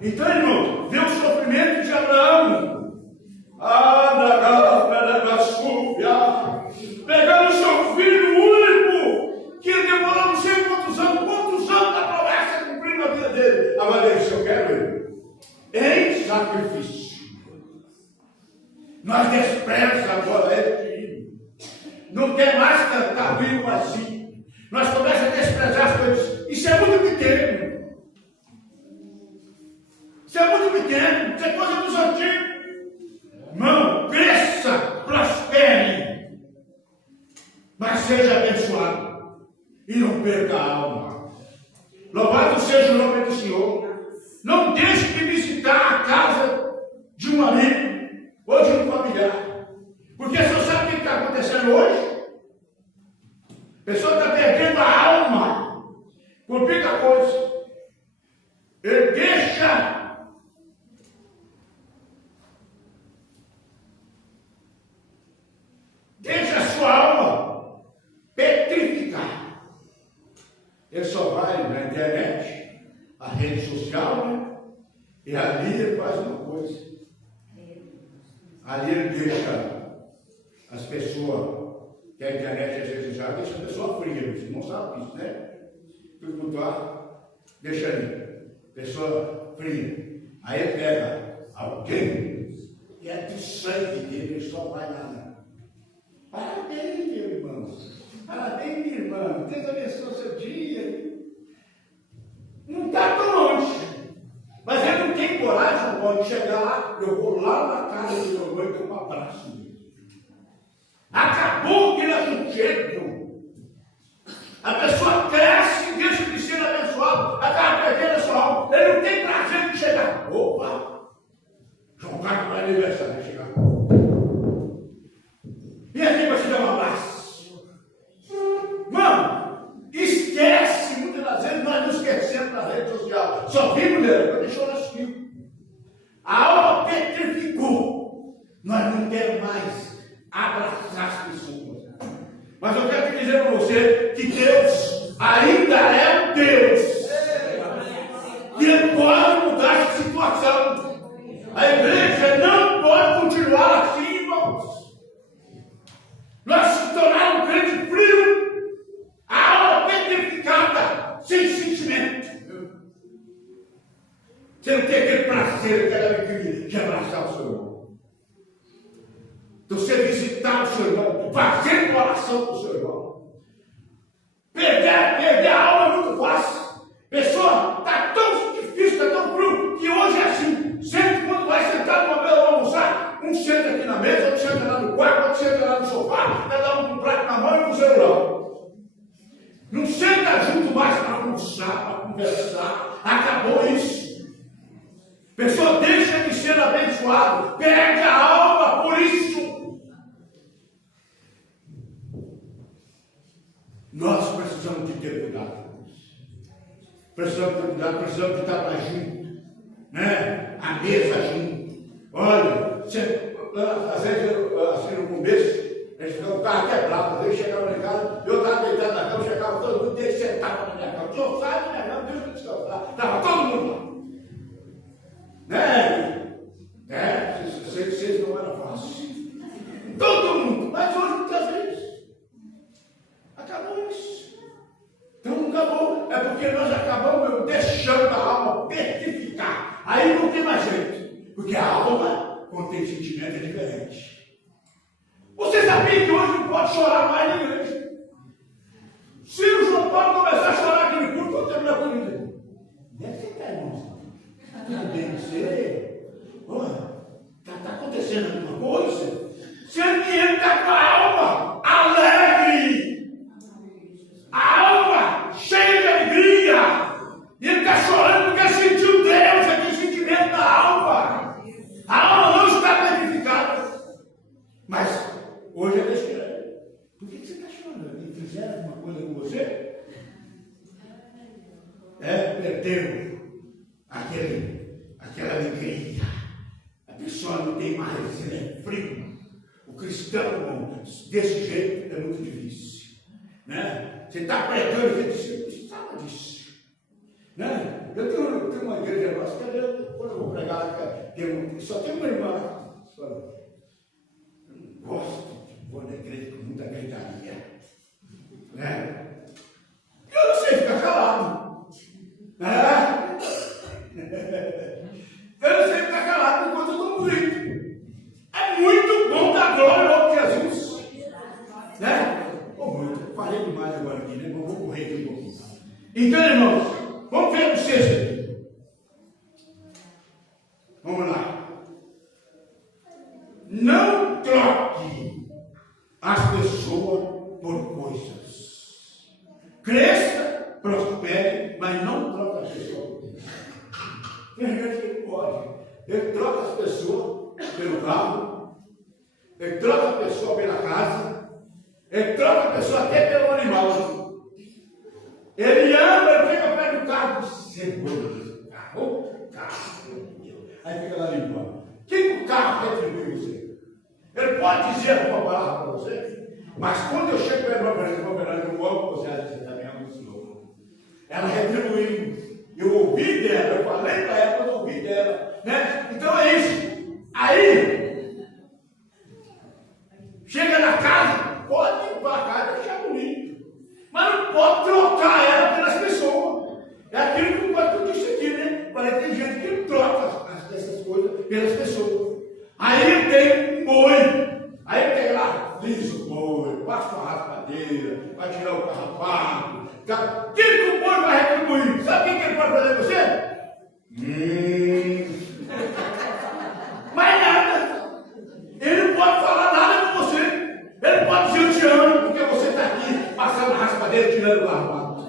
Então, irmão, vê o sofrimento de Abraão, pegando o seu filho único, que ele demorou não sei quantos anos da promessa cumprindo a vida dele. Agora ele disse: eu quero ele em sacrifício. Nós desprezamos agora ele, não quer mais cantar vivo assim. Nós começamos a desprezar as coisas. Isso é muito pequeno. Isso é muito pequeno. Isso é coisa dos antigos. Irmão, cresça, prospere, mas seja abençoado e não perca a alma. Louvado seja o nome do Senhor. Não deixe de visitar a casa de um amigo ou de um familiar, porque você sabe o que está acontecendo hoje? A pessoa está perdendo a alma por pouca coisa. Ele deixa a sua alma petrificar. Ele só vai na internet, a rede social, né? E ali ele faz uma coisa. Ali ele deixa as pessoas, que a internet às vezes já deixa a pessoa fria. Você não sabe disso, né? Perguntar, deixa ali, pessoa fria. Aí ele pega alguém que é do sangue dele, ele só vai lá. Parabéns, meu irmão. Parabéns, minha irmã. Deus abençoe o seu dia. Não está tão longe. Mas ele não tem coragem, não pode chegar lá. Eu vou lá na casa do meu irmão e dou um abraço dele. Acabou que ele aconchego. A pessoa cresce e deixa de ser abençoado. Acaba perdendo a sua alma. Ele não tem prazer de chegar. Opa! João Carlos vai aniversário, vai chegar. E aqui vai te dar um abraço. Mano, esquece. Muitas das vezes nós nos esquecemos na rede social. Só vimos nele, mas deixou nós filhos. A alma petrificou. Nós não queremos mais abraçar as pessoas. Mas eu quero te dizer para você que Deus ainda é um Deus. E Ele pode mudar essa situação. A igreja não pode continuar assim, irmãos. Nós se tornamos um crente frio, a alma petrificada, sem sentimento. Você não tem aquele prazer, aquela alegria de abraçar o seu irmão. Então você visitar o seu irmão, fazer uma oração com o seu irmão. Perder a alma é muito fácil. Pessoa, está tão difícil, está tão cru, que hoje é assim. Sempre quando vai sentar numa mesa para almoçar, um senta aqui na mesa, outro senta lá no quarto, outro senta lá no sofá, cada um com um prato na mão e com o celular. Não senta junto mais para almoçar, para conversar. Acabou isso. Pessoa deixa de ser abençoado, perde a alma por isso. Nós precisamos de ter cuidado com isso. Precisamos ter cuidado, precisamos de estar mais juntos, né? A mesa junto. Olha, às vezes, assim no começo, a gente ficava o carro quebrado, às vezes chegava em casa, eu estava deitado na cama, chegava todo mundo, ele sentava na minha cama, o senhor sai da minha cama, deixa eu descansar, estava todo mundo lá. Né? Vocês não era fácil. Todo mundo, mas hoje muitas vezes acabou isso. Então não acabou, é porque nós acabamos deixando a alma petrificar. Aí não tem mais jeito, porque a alma contém sentimento diferente. Você sabia que hoje não pode chorar mais na igreja? Se o João Paulo começar a chorar aqui no culto, eu terminar com ele. Deve ser, irmãos. Tudo bem com você? Está acontecendo alguma coisa? Seu dinheiro está com a alma alegre, a alma cheia de alegria, e ele está chorando porque sentiu Deus, aquele sentimento da alma. A alma não está petrificada, mas hoje é besteira. Por que você está chorando? E fizeram alguma coisa com você? Perdeu aquela alegria. A pessoa não tem mais, ele é frio. O cristão, desse jeito, é muito difícil. Né? Você está pregando, você precisava disso. Né? Eu tenho uma igreja nossa, quando eu vou pregar, só tem uma irmã. Eu não gosto de pôr na igreja com muita gritaria. Né? Eu não sei ficar calado. Eu não sei ficar calado enquanto eu estou bonito. É muito bom dar glória ao nome de Jesus. Né? Muito. Falei demais agora aqui, né? Vou correr aqui um pouquinho. Então, irmãos, vamos ver o sexto aqui. Vamos lá. Não troque as pessoas por coisas. Cresça, prospere, mas não troque as pessoas por coisas. Tem gente que pode. Ele troca as pessoas pelo carro, ele troca a pessoa pela casa, ele troca a pessoa até pelo animal. Ele anda, ele chega perto do carro, segura carro, meu Deus. Aí fica lá limpando. O que o carro retribui você? Ele pode dizer alguma palavra para você, mas quando eu chego perto de uma pessoa, eu amo você, você também ama o Senhor. Ela retribuiu. Eu ouvi dela, eu falei para ela, eu ouvi dela. Né? Então é isso. Aí, chega na casa, pode limpar a casa e deixar bonito. Mas não pode trocar ela pelas pessoas. É aquilo que o pastor disse aqui, né? Parece que tem gente que troca essas coisas pelas pessoas. Aí tem um boi. Aí tem lá, liso o boi, passa a raspadeira, vai tirar o carrapato. O que o boi vai retribuir? Sabe o que ele pode fazer com você? Mais nada. Ele não pode falar nada com você. Ele pode dizer eu te amo, porque você está aqui passando a raspadeira, tirando o carrapato.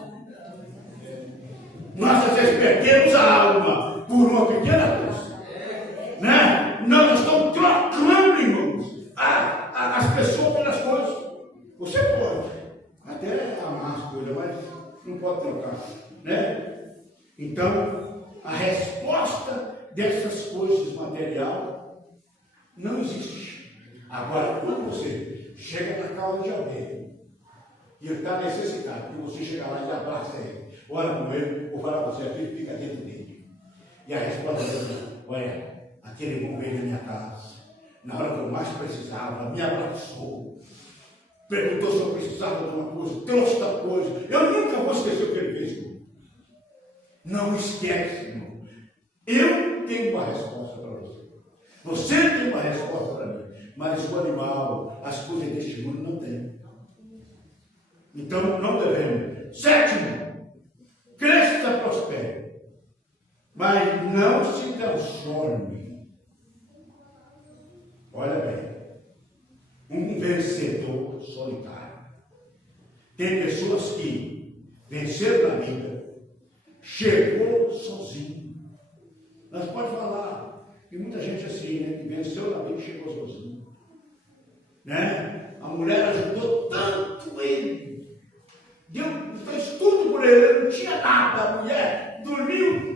Nós às vezes perdemos a alma por uma pequena coisa. Né? Nós estamos trocando, irmãos, as pessoas pelas coisas. Você pode até amar as coisas, mas não pode trocar. Né? Então, a resposta dessas coisas material não existe. Agora, quando você chega na casa de alguém e ele está necessitado, e você chega lá e abraça ele, ora com ele, ou fala com você, aquele fica dentro dele. E a resposta é: olha, aquele irmão veio na minha casa, na hora que eu mais precisava, me abraçou, perguntou se eu precisava de uma coisa, trouxe tal coisa. Eu nunca vou esquecer o que ele fez comigo. Não esquece, irmão. Eu tenho uma resposta para você. Você tem uma resposta para mim. Mas o animal, as coisas deste mundo não tem. Então não devemos. Sétimo, cresça, prospere. Mas não se transforme. Olha bem. Um vencedor solitário. Tem pessoas que venceram na vida, chegou sozinho. Nós podemos falar, e muita gente assim, né, que venceu na vida e chegou sozinho. Né? A mulher ajudou tanto ele, fez tudo por ele não tinha nada. A mulher dormiu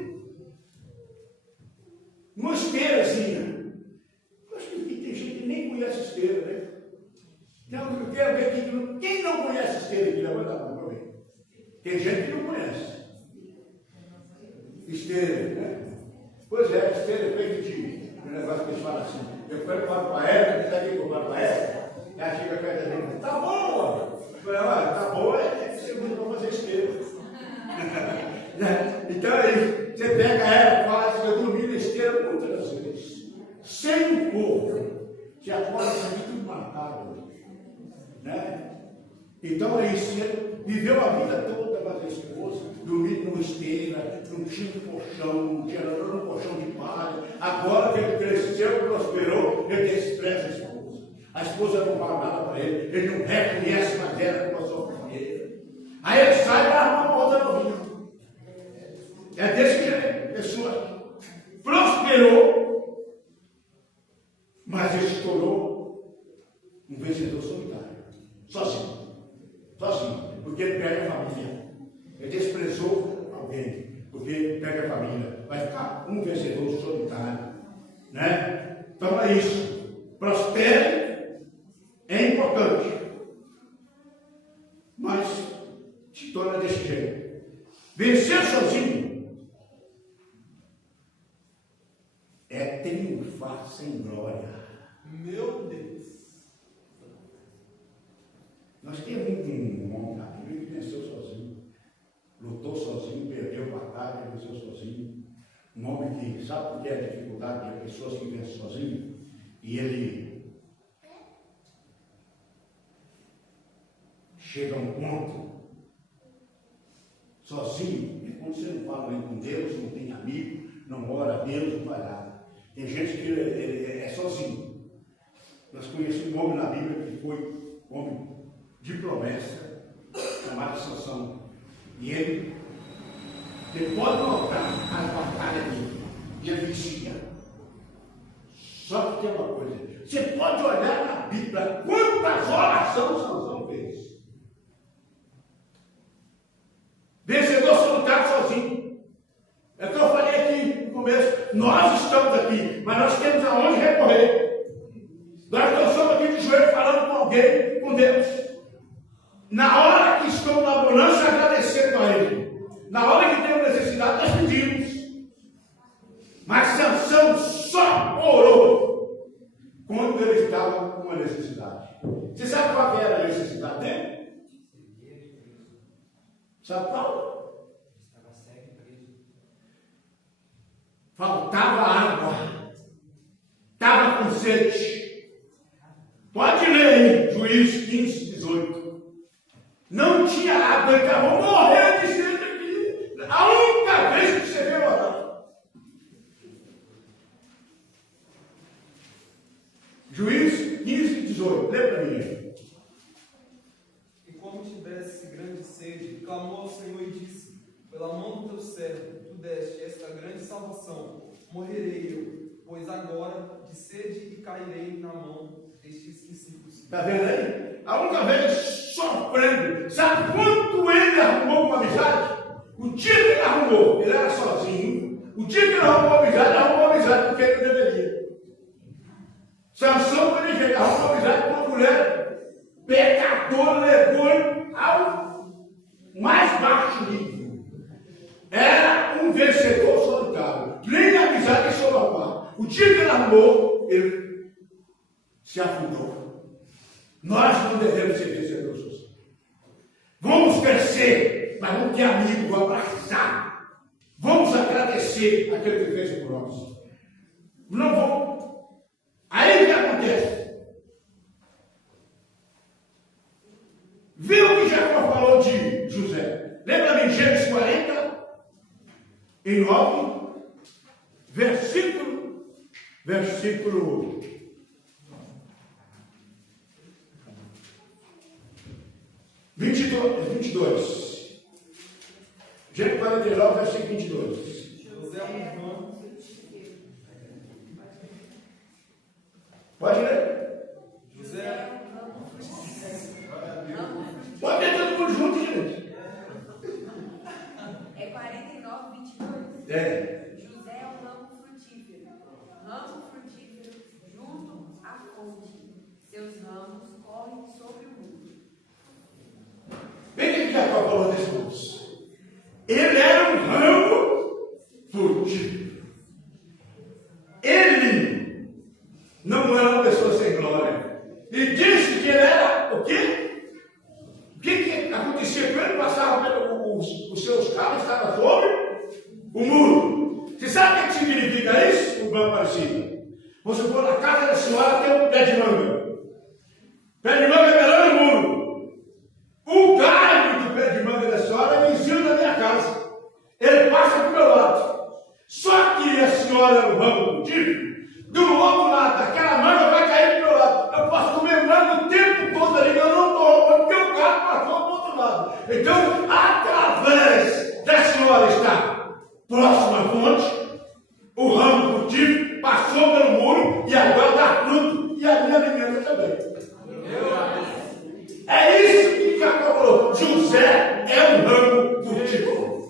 numa esteirazinha. Eu acho que tem gente que nem conhece esteira, né? Então, eu quero ver aqui, quem não conhece esteira aqui, levanta a mão para ver. Tem gente que não conhece. Esteira, né? Pois é, esteira é feito de um negócio que eles falam assim. Eu quero para o Aérea, está aqui que eu paro para a Aérea. Ela chega perto da gente, tá boa! Eu falei, olha, tá boa, é segundo para fazer esteira. Então é isso. Você pega ela, faz, eu dormi na esteira muitas vezes. Sem um corpo. Você acorda com tudo marcado. Né? Então é isso. Ele viveu a vida toda com a esposa, dormindo numa esteira, não tinha um colchão, não tinha nada, um colchão de palha. Agora que ele cresceu, prosperou, ele despreza a esposa. A esposa não fala nada para ele, ele não reconhece mais ela como a sua companheira. Aí ele sai para arrumar uma outra novinha. É desse jeito, a pessoa prosperou, mas ele se tornou um vencedor solitário, sozinho, porque ele perde a família. Ele desprezou alguém, porque ele perde a família, vai ficar um vencedor solitário, né? Então é isso. Prospere é importante, mas se torna desse jeito. Vencer sozinho é triunfar sem glória. Meu Deus! Nós temos um homem na Bíblia que venceu sozinho, lutou sozinho, perdeu batalha, venceu sozinho. Um homem que sabe o que é a dificuldade de pessoas que vencem sozinho, e ele chega a um ponto sozinho, e quando você não fala nem com Deus, não tem amigo, não ora a Deus, não vai nada. Tem gente que é sozinho. Nós conhecemos um homem na Bíblia que foi um homem de promessa, chamado Sansão. E ele pode notar as batalhas dele, e ele vencia. Só que tem uma coisa, você pode olhar na Bíblia quantas orações Sansão fez. Vencedor solitário sozinho. É o que eu falei aqui no começo. Nós estamos aqui, mas nós temos aonde recorrer. Nós não estamos aqui de joelho falando com alguém, com Deus. Na hora que estamos na bonança, agradecendo a Ele. Na hora que temos necessidade, nós pedimos. Mas Sansão só orou quando ele estava com uma necessidade. Você sabe qual era a necessidade dele? Sabe qual? Estava cego e preso. Faltava água. Estava com sede. Pode ler aí, Juízes 15, 18. Não tinha água, ele acabou morrendo de sede aqui. A única vez que você veio orar. Juízes 15, 18. Lê para mim aí. Sede, clamou ao Senhor e disse: pela mão do teu servo, tu deste esta grande salvação, morrerei eu, pois agora de sede e cairei na mão destes discípulos. Está vendo aí? A única vez sofrendo. Sabe quanto ele arrumou com amizade? O dia que ele arrumou, ele era sozinho. O dia que ele arrumou amizade porque ele não deveria. Sansão, ele arrumou amizade com uma mulher pecadora, levou ao mais baixo nível. Era um vencedor solitário. Nem a amizade deixou ele arrumar. O dia que ele arrumou, ele se afundou. Nós não devemos ser vencedores sozinhos. Vamos crescer, mas vamos ter amigo, vamos abraçar. Vamos agradecer. esquecer aquele que fez por nós. Não vou. Aí o que acontece? Viu o que Jacó falou de José? Lembra de Gênesis 49, versículo 22. Gênesis 49, versículo 22. José é um ramo. Pode ler? José Pode ler todo mundo junto, gente. É 49, 22. É. José é um ramo frutífero junto à fonte. Seus ramos correm sobre o mundo. Vem o que Jacó falou desse moço. Ele era um ramo frutífero. Ele não era uma pessoa sem glória. E disse que ele era o quê? O que acontecia com ele? Passava os seus carros, estava sobre o muro. Você sabe o que significa isso? O banco parecido. Você for na casa da senhora, tem um pé de manga. Pé de manga beirando o muro. O galho do pé de manga da senhora é vizinho da minha casa. Ele passa para o meu lado. Só que a senhora é um ramo frutífero. Do outro lado, aquela manga vai cair para o meu lado. Eu posso comer manga o tempo todo ali, eu não estou, porque o gato passou para o outro lado. Então, através da senhora estar próxima à fonte, o ramo frutífero passou pelo muro e agora dá fruto e a minha alimenta também. É isso que Jacó falou. José é um ramo frutífero.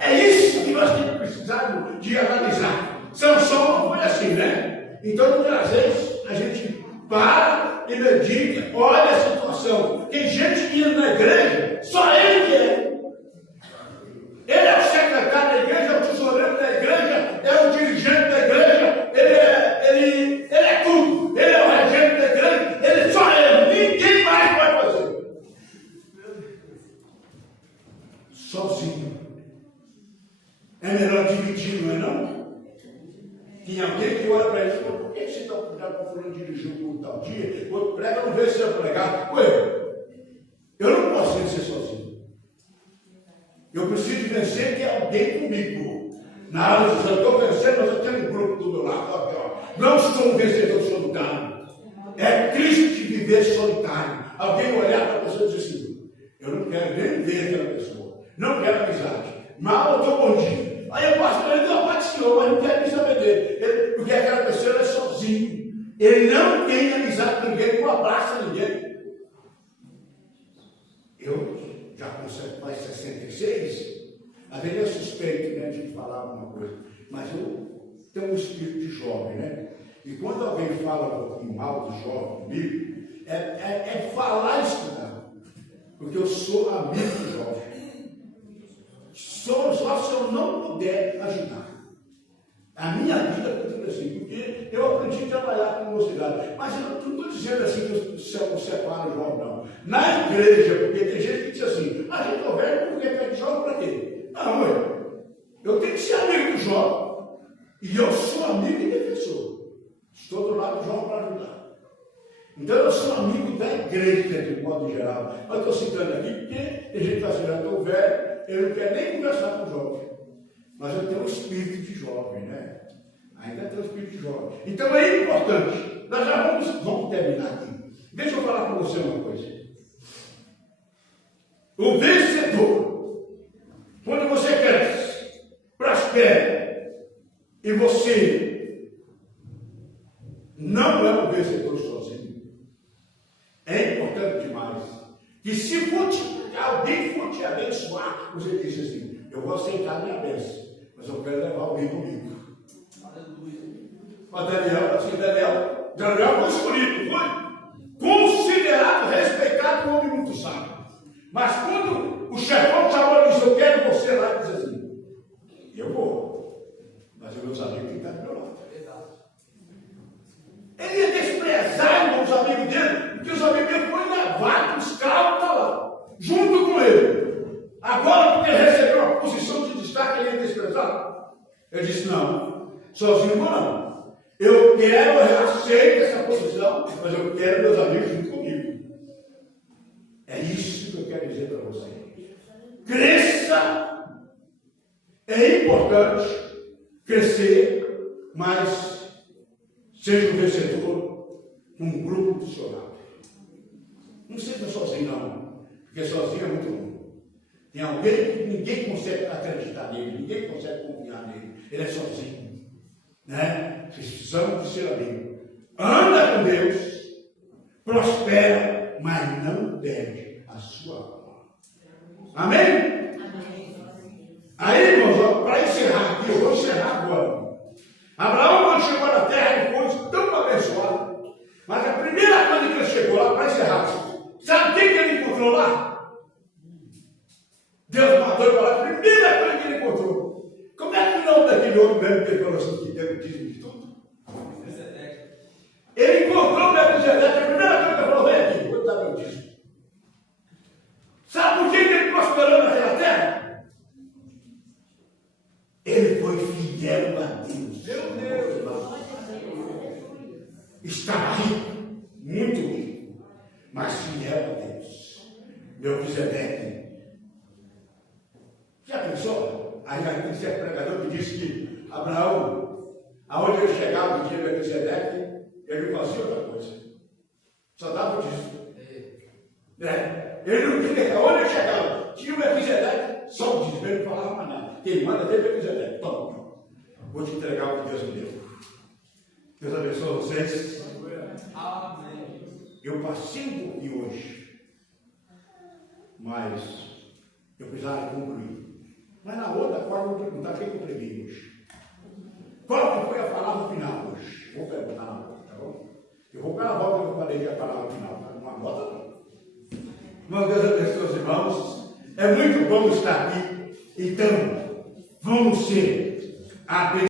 É isso que nós temos precisado de analisar. Sansão não foi assim, né? Então, muitas vezes, a gente para e medita, olha a situação. Tem gente que indo na igreja, só ele que é. Ele é o secretário da igreja, é o tesoureiro da igreja, é o dirigente da igreja, ele é tudo. Ele é o regente da igreja, ele só ele, ninguém mais vai fazer. Sozinho. É melhor dividir, não é não? Tem alguém que olha para ele e fala, por que você está fulano dirigindo por tal dia? O outro prega, não vê se eu pregar. Ué, eu não posso vencer sozinho. Eu preciso vencer que é alguém comigo. Na área do eu estou vencendo, mas eu tenho um grupo do meu lado. Não sou um vencedor solitário. É triste viver solitário. Alguém olhar para a pessoa e dizer assim, eu não quero nem ver aquela pessoa. Não quero amizade. Mal eu estou bom dia. Aí eu passo para ele, não, pode senhor, mas não quero nem saber dele. Porque aquela pessoa é sozinho. Ele não tem amizade com ninguém, não abraça ninguém. Eu já com mais 66, às vezes é suspeito, né, de falar alguma coisa. Mas eu tenho um espírito de jovem, né? E quando alguém fala um pouquinho mal do jovem comigo, é falar e estudar. Porque eu sou amigo do jovem. Só se eu não puder ajudar. A minha vida foi tudo assim, porque eu aprendi a trabalhar com mocidade. Mas eu não estou dizendo assim que eu separo o jovem, não. Na igreja, porque tem gente que diz assim, a gente conversa porque pede jovem para quê? Não, eu tenho que ser amigo do jovem. E eu sou amigo e defensor. Estou do lado do jovem para ajudar. Então eu sou amigo da igreja, de modo geral. Mas estou citando aqui porque tem gente que está assim, eu estou velho. Ele não quer nem conversar com o jovem. Mas eu tenho um espírito de jovem, né? Ainda tenho um espírito de jovem. Então é importante. Nós já vamos terminar aqui. Deixa eu falar para você uma coisa. O vencedor, quando você cresce, prospera, e você não é um vencedor sozinho, é importante demais que se alguém for te abençoar, você diz assim, eu vou aceitar a minha bênção, mas eu quero levar alguém comigo. Mas Daniel foi escolhido, foi considerado, respeitado como homem muito sábio. Mas quando o chefão chamou e disse, eu quero você lá, ele disse assim, eu vou, mas os meus amigos têm que estar do meu lado. Ele ia desprezar os amigos dele, porque os amigos dele foram levados, o escravo está lá, junto com ele. Agora, porque ele recebeu uma posição de destaque, ele ia desprezar? embora? Eu disse, não, sozinho não. Eu aceito essa posição, mas eu quero meus amigos junto comigo. É isso que eu quero dizer para você. Cresça. É importante crescer, mas seja um vencedor com um grupo funcional. Não seja sozinho, não, porque sozinho é muito ruim. Tem alguém que ninguém consegue acreditar nele, ninguém consegue confiar nele. Ele é sozinho. Né? Precisamos de ser amigo. Anda com Deus, prospera, mas não perde a sua alma. Amém? Aí, irmãos, para encerrar aqui, eu vou encerrar agora. Abraão, quando chegou na terra, ele foi tão abençoado. Mas a primeira coisa que ele chegou lá, para encerrar, sabe quem que ele encontrou lá? Deus mandou ele falar, a primeira coisa que ele encontrou. Como é que o nome daquele homem mesmo que ele falou assim, que deu o dízimo de tudo? Ele encontrou o Melquisedeque, a primeira coisa que ele falou, vem aqui, vou te dar meu dízimo. Sabe por que ele prosperou naquela terra? Ele foi fiel a Deus. Meu Deus! Está rico, muito rico, mas fiel a Deus. Melquisedeque. Já pensou? Aí esse pregador que disse que Abraão, aonde ele chegava no dia de Melquisedeque, ele não fazia outra coisa. Só dava o dízimo. Ele não queria, aonde ele chegava, tinha o Melquisedeque, só o dízimo, ele não falava mais nada. Quem manda ter Melquisedeque, toma. Vou te entregar o que Deus me deu. Deus abençoe vocês. Amém. Eu passei um pouquinho hoje, mas eu precisava concluir. Mas na outra forma eu vou perguntar quem eu preguei hoje. Qual que foi a palavra final hoje? Vou perguntar na volta, tá bom? Eu vou para a volta que eu falei a palavra final, tá? Uma volta não. Meu Deus abençoe os irmãos. É muito bom estar aqui. Então, vamos ser abençoados.